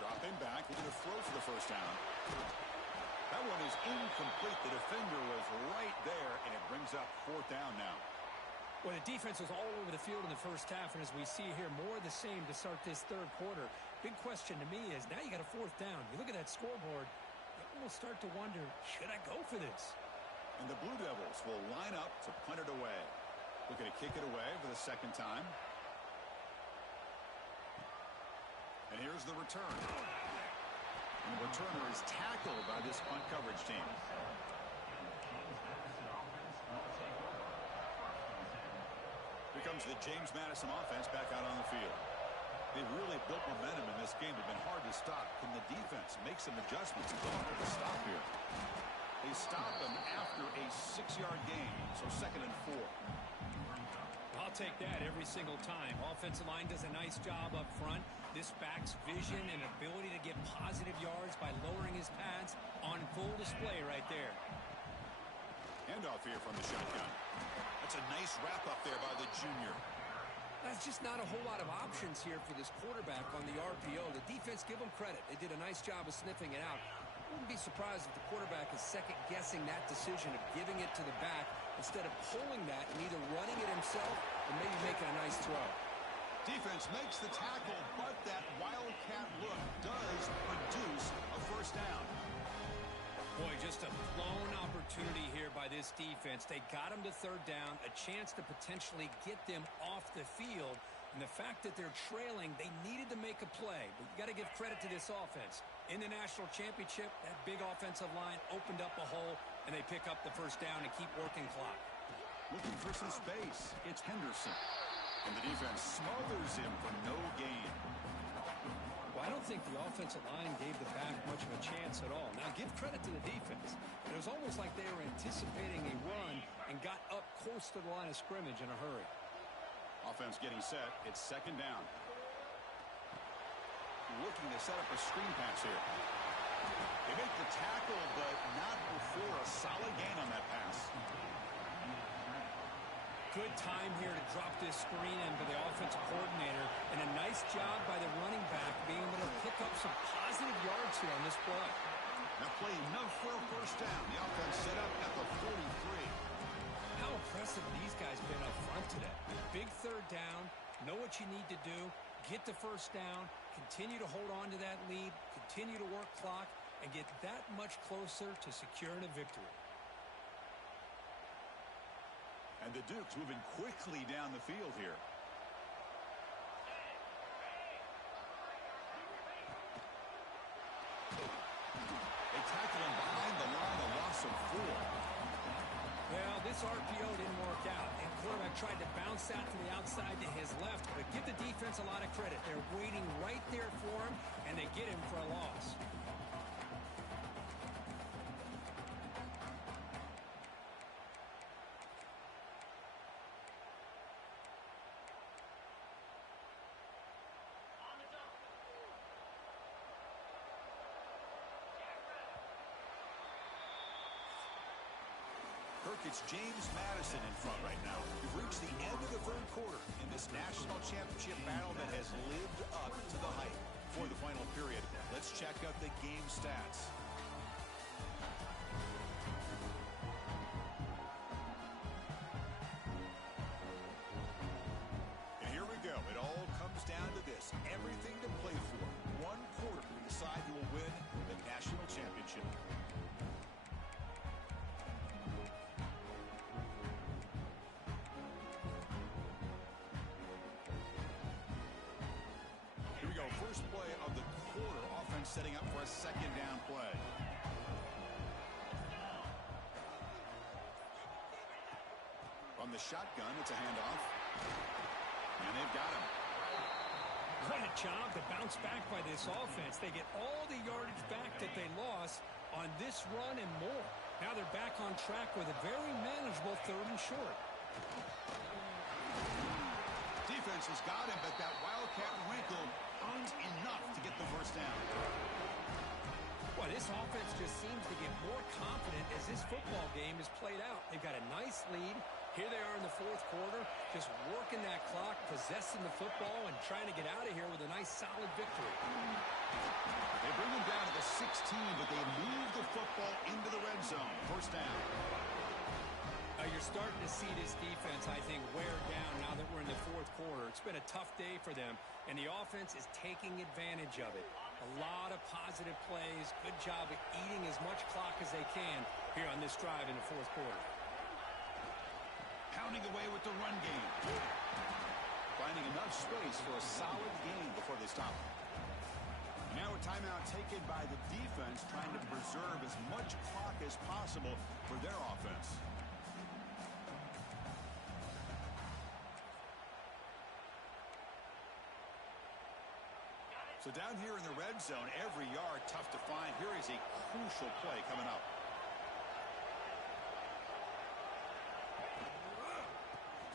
Dropping back, we're going to throw for the first down. That one is incomplete. The defender was right there, and it brings up fourth down now. Well, the defense was all over the field in the first half, and as we see here, more of the same to start this third quarter. Big question to me is, now you got a fourth down. You look at that scoreboard, you almost start to wonder, should I go for this? And the Blue Devils will line up to punt it away. Looking to kick it away for the second time. And here's the return. And the returner is tackled by this punt coverage team. Here comes the James Madison offense back out on the field. They've really built momentum in this game. They've been hard to stop. Can the defense make some adjustments and go for the stop here? They stop them after a 6-yard gain, so 2nd and 4. I'll take that every single time. Offensive line does a nice job up front. This back's vision and ability to get positive yards by lowering his pads on full display right there. Handoff here from the shotgun. That's a nice wrap up there by the junior. That's just not a whole lot of options here for this quarterback on the RPO. The defense, give them credit. They did a nice job of sniffing it out. Wouldn't be surprised if the quarterback is second-guessing that decision of giving it to the back instead of pulling that and either running it himself or maybe making a nice throw. Defense makes the tackle, but that wildcat look does produce a first down. Boy, just a blown opportunity here by this defense. They got him to third down, a chance to potentially get them off the field. And the fact that they're trailing, they needed to make a play. But you got to give credit to this offense. In the national championship, that big offensive line opened up a hole, and they pick up the first down and keep working clock. Looking for some space. It's Henderson. And the defense smothers him for no gain. Well, I don't think the offensive line gave the back much of a chance at all. Now, give credit to the defense. It was almost like they were anticipating a run and got up close to the line of scrimmage in a hurry. Offense getting set. It's second down. Looking to set up a screen pass here. They make the tackle, but not before a solid gain on that pass. Good time here to drop this screen in for the offensive coordinator, and a nice job by the running back being able to pick up some positive yards here on this play. Now play enough for a first down. The offense set up at the 43. How impressive these guys been up front today. Big third down, know what you need to do, get the first down, continue to hold on to that lead, continue to work clock, and get that much closer to securing a victory. And the Dukes moving quickly down the field here. They tackle him behind the line, a loss of 4. Well, this RPO didn't work out, and quarterback tried to bounce that to the outside to his left, but give the defense a lot of credit. They're waiting right there for him, and they get him for a loss. It's James Madison in front right now. We've reached the end of the third quarter in this national championship battle that has lived up to the hype. For the final period, let's check out the game stats. And here we go. It all comes down to this. Everything to play for. One quarter to decide who will win the national championship. First play of the quarter, offense setting up for a second down play. From the shotgun, it's a handoff. And they've got him. What a job to bounce back by this offense. They get all the yardage back that they lost on this run and more. Now they're back on track with a very manageable 3rd and short. Defense has got him, but that Wildcat wrinkle earns enough to get the first down. Well, this offense just seems to get more confident as this football game is played out. They've got a nice lead. Here they are in the 4th quarter, just working that clock, possessing the football, and trying to get out of here with a nice, solid victory. They bring them down to the 16, but they move the football into the red zone. First down. You're starting to see this defense, I think, wear down now that we're in the 4th quarter. It's been a tough day for them, and the offense is taking advantage of it. A lot of positive plays. Good job of eating as much clock as they can here on this drive in the 4th quarter. Pounding away with the run game. Finding enough space for a solid gain before they stop. Now a timeout taken by the defense, trying to preserve as much clock as possible for their offense. So down here in the red zone, every yard tough to find. Here is a crucial play coming up.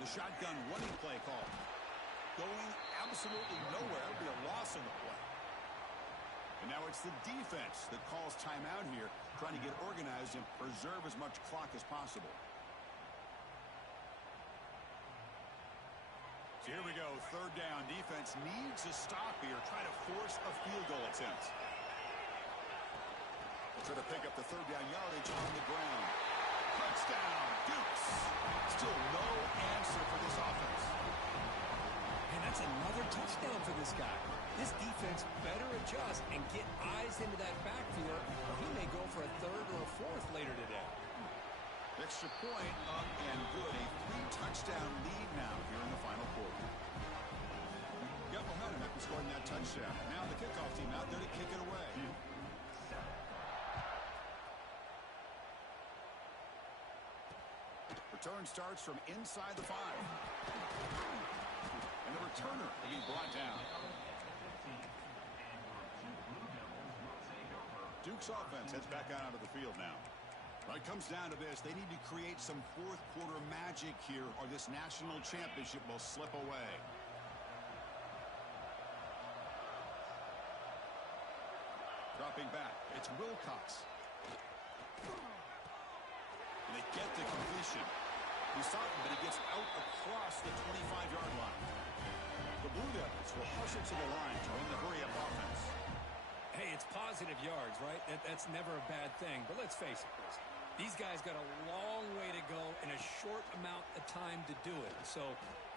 The shotgun running play call. Going absolutely nowhere. It'll be a loss on the play. And now it's the defense that calls timeout here, trying to get organized and preserve as much clock as possible. So here we go, 3rd down. Defense needs a stop here, trying to force a field goal attempt. They'll try to pick up the 3rd down yardage on the ground. Touchdown, Dukes. Still no answer for this offense. And that's another touchdown for this guy. This defense better adjust and get eyes into that backfield, or he may go for a 3rd or a 4th later today. Extra point up and good. A 3-touchdown lead now here in the final quarter. Got momentum after scoring that touchdown. Now the kickoff team out there to kick it away. Return starts from inside the 5. And the returner will be brought down. Duke's offense heads back out onto the field now. Well, it comes down to this. They need to create some 4th quarter magic here, or this national championship will slip away. Dropping back. It's Wilcox. And they get the completion. He's softened, but he gets out across the 25-yard line. The Blue Devils will hustle to the line to run the hurry-up offense. Hey, it's positive yards, right? That's never a bad thing. But let's face it, Chris. These guys got a long way to go in a short amount of time to do it. So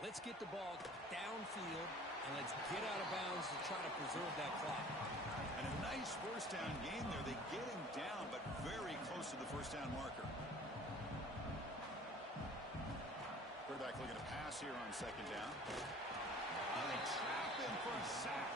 let's get the ball downfield, and let's get out of bounds to try to preserve that clock. And a nice first down game there. They get him down, but very close to the first down marker. Quarterback looking to pass here on 2nd down. And they trap him for a sack.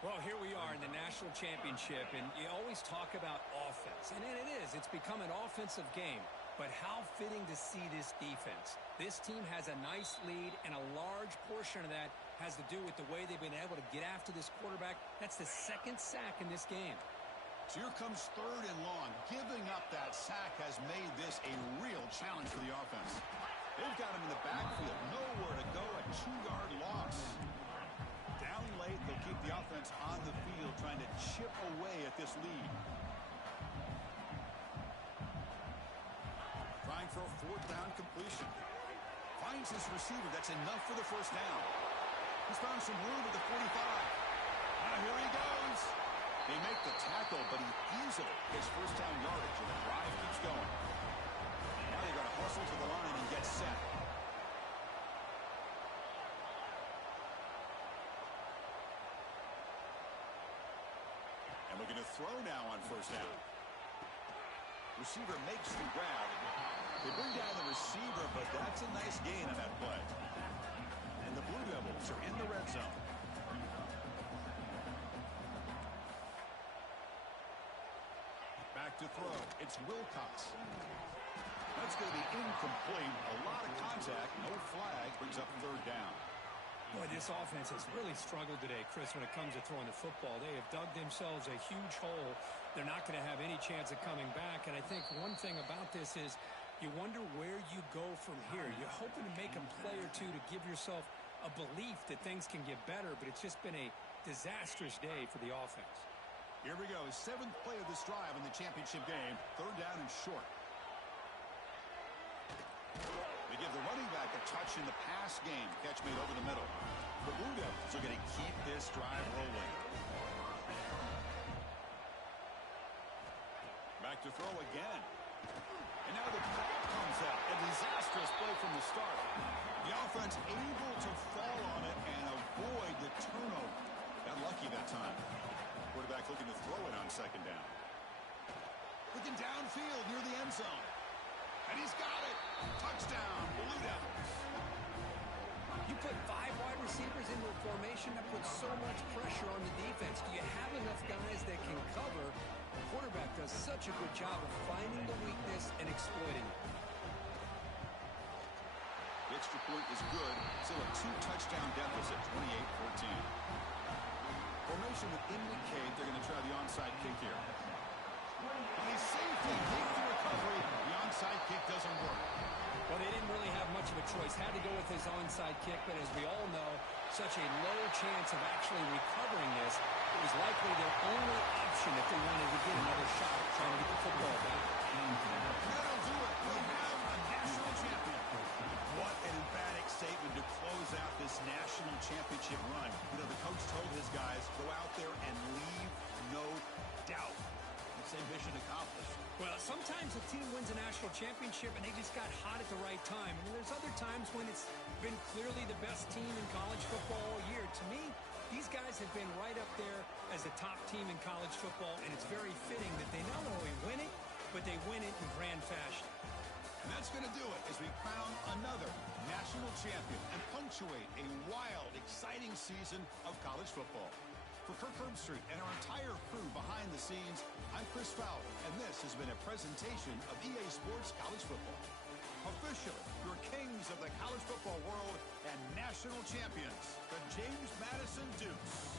Well, here we are in the national championship, and you always talk about offense. And it is. It's become an offensive game. But how fitting to see this defense. This team has a nice lead, and a large portion of that has to do with the way they've been able to get after this quarterback. That's the 2nd sack in this game. So here comes 3rd and long. Giving up that sack has made this a real challenge for the offense. They've got him in the backfield. Nowhere to go. A 2-yard loss. Down late, they'll keep the offense on the field, trying to chip away at this lead. Trying for a 4th down completion. Finds his receiver. That's enough for the first down. He's found some room at the 45. Now here he goes. They make the tackle, but he easily gets first down yardage, and the drive keeps going. Now they're going to hustle to the line and get set. And looking to throw now on first down. Receiver makes the grab. They bring down the receiver, but that's a nice gain on that play. And the Blue Devils are in the red zone. Back to throw. It's Wilcox. That's That's going to be incomplete. A lot of contact. No flag. Brings up third down. Boy, this offense has really struggled today, Chris, when it comes to throwing the football. They have dug themselves a huge hole. They're not going to have any chance of coming back. And I think one thing about this is you wonder where you go from here. You're hoping to make a play or two to give yourself a belief that things can get better, but it's just been a disastrous day for the offense. Here we go. 7th play of this drive in the championship game. Third down and short. They give the running back a touch in the pass game. Catch made over the middle. The Blue Devils are going to keep this drive rolling. Back to throw again. And now the ball comes out. A disastrous play from the start. The offense able to fall on it and avoid the turnover. Got lucky that time. Quarterback looking to throw it on second down. Looking downfield near the end zone. And he's got it. Touchdown, Blue Devils. You put 5 wide receivers into a formation that puts so much pressure on the defense. Do you have enough guys that can cover? The quarterback does such a good job of finding the weakness and exploiting it. The extra point is good. Still a 2-touchdown deficit, 28-14. Formation with Inley Cade. They're going to try the onside kick here. He safely kicked the recovery. The onside kick doesn't work. Well, they didn't really have much of a choice. Had to go with his onside kick, but as we all know, such a low chance of actually recovering this. It was likely their only option if they wanted to get another shot at trying to get the football back. That'll do it. We have a national champion. What an emphatic statement to close out this national championship run. You know, the coach told his guys, go out there and leave no doubt. Say mission accomplished. Well, sometimes a team wins a national championship and they just got hot at the right time. I mean, there's other times when it's been clearly the best team in college football all year. To me, these guys have been right up there as the top team in college football, and it's very fitting that they not only win it, but they win it in grand fashion. And that's going to do it as we crown another national champion and punctuate a wild, exciting season of college football. For Kirk Herbstreit and our entire crew behind the scenes, I'm Chris Fowler, and this has been a presentation of EA Sports College Football. Officially, your kings of the college football world and national champions, the James Madison Dukes.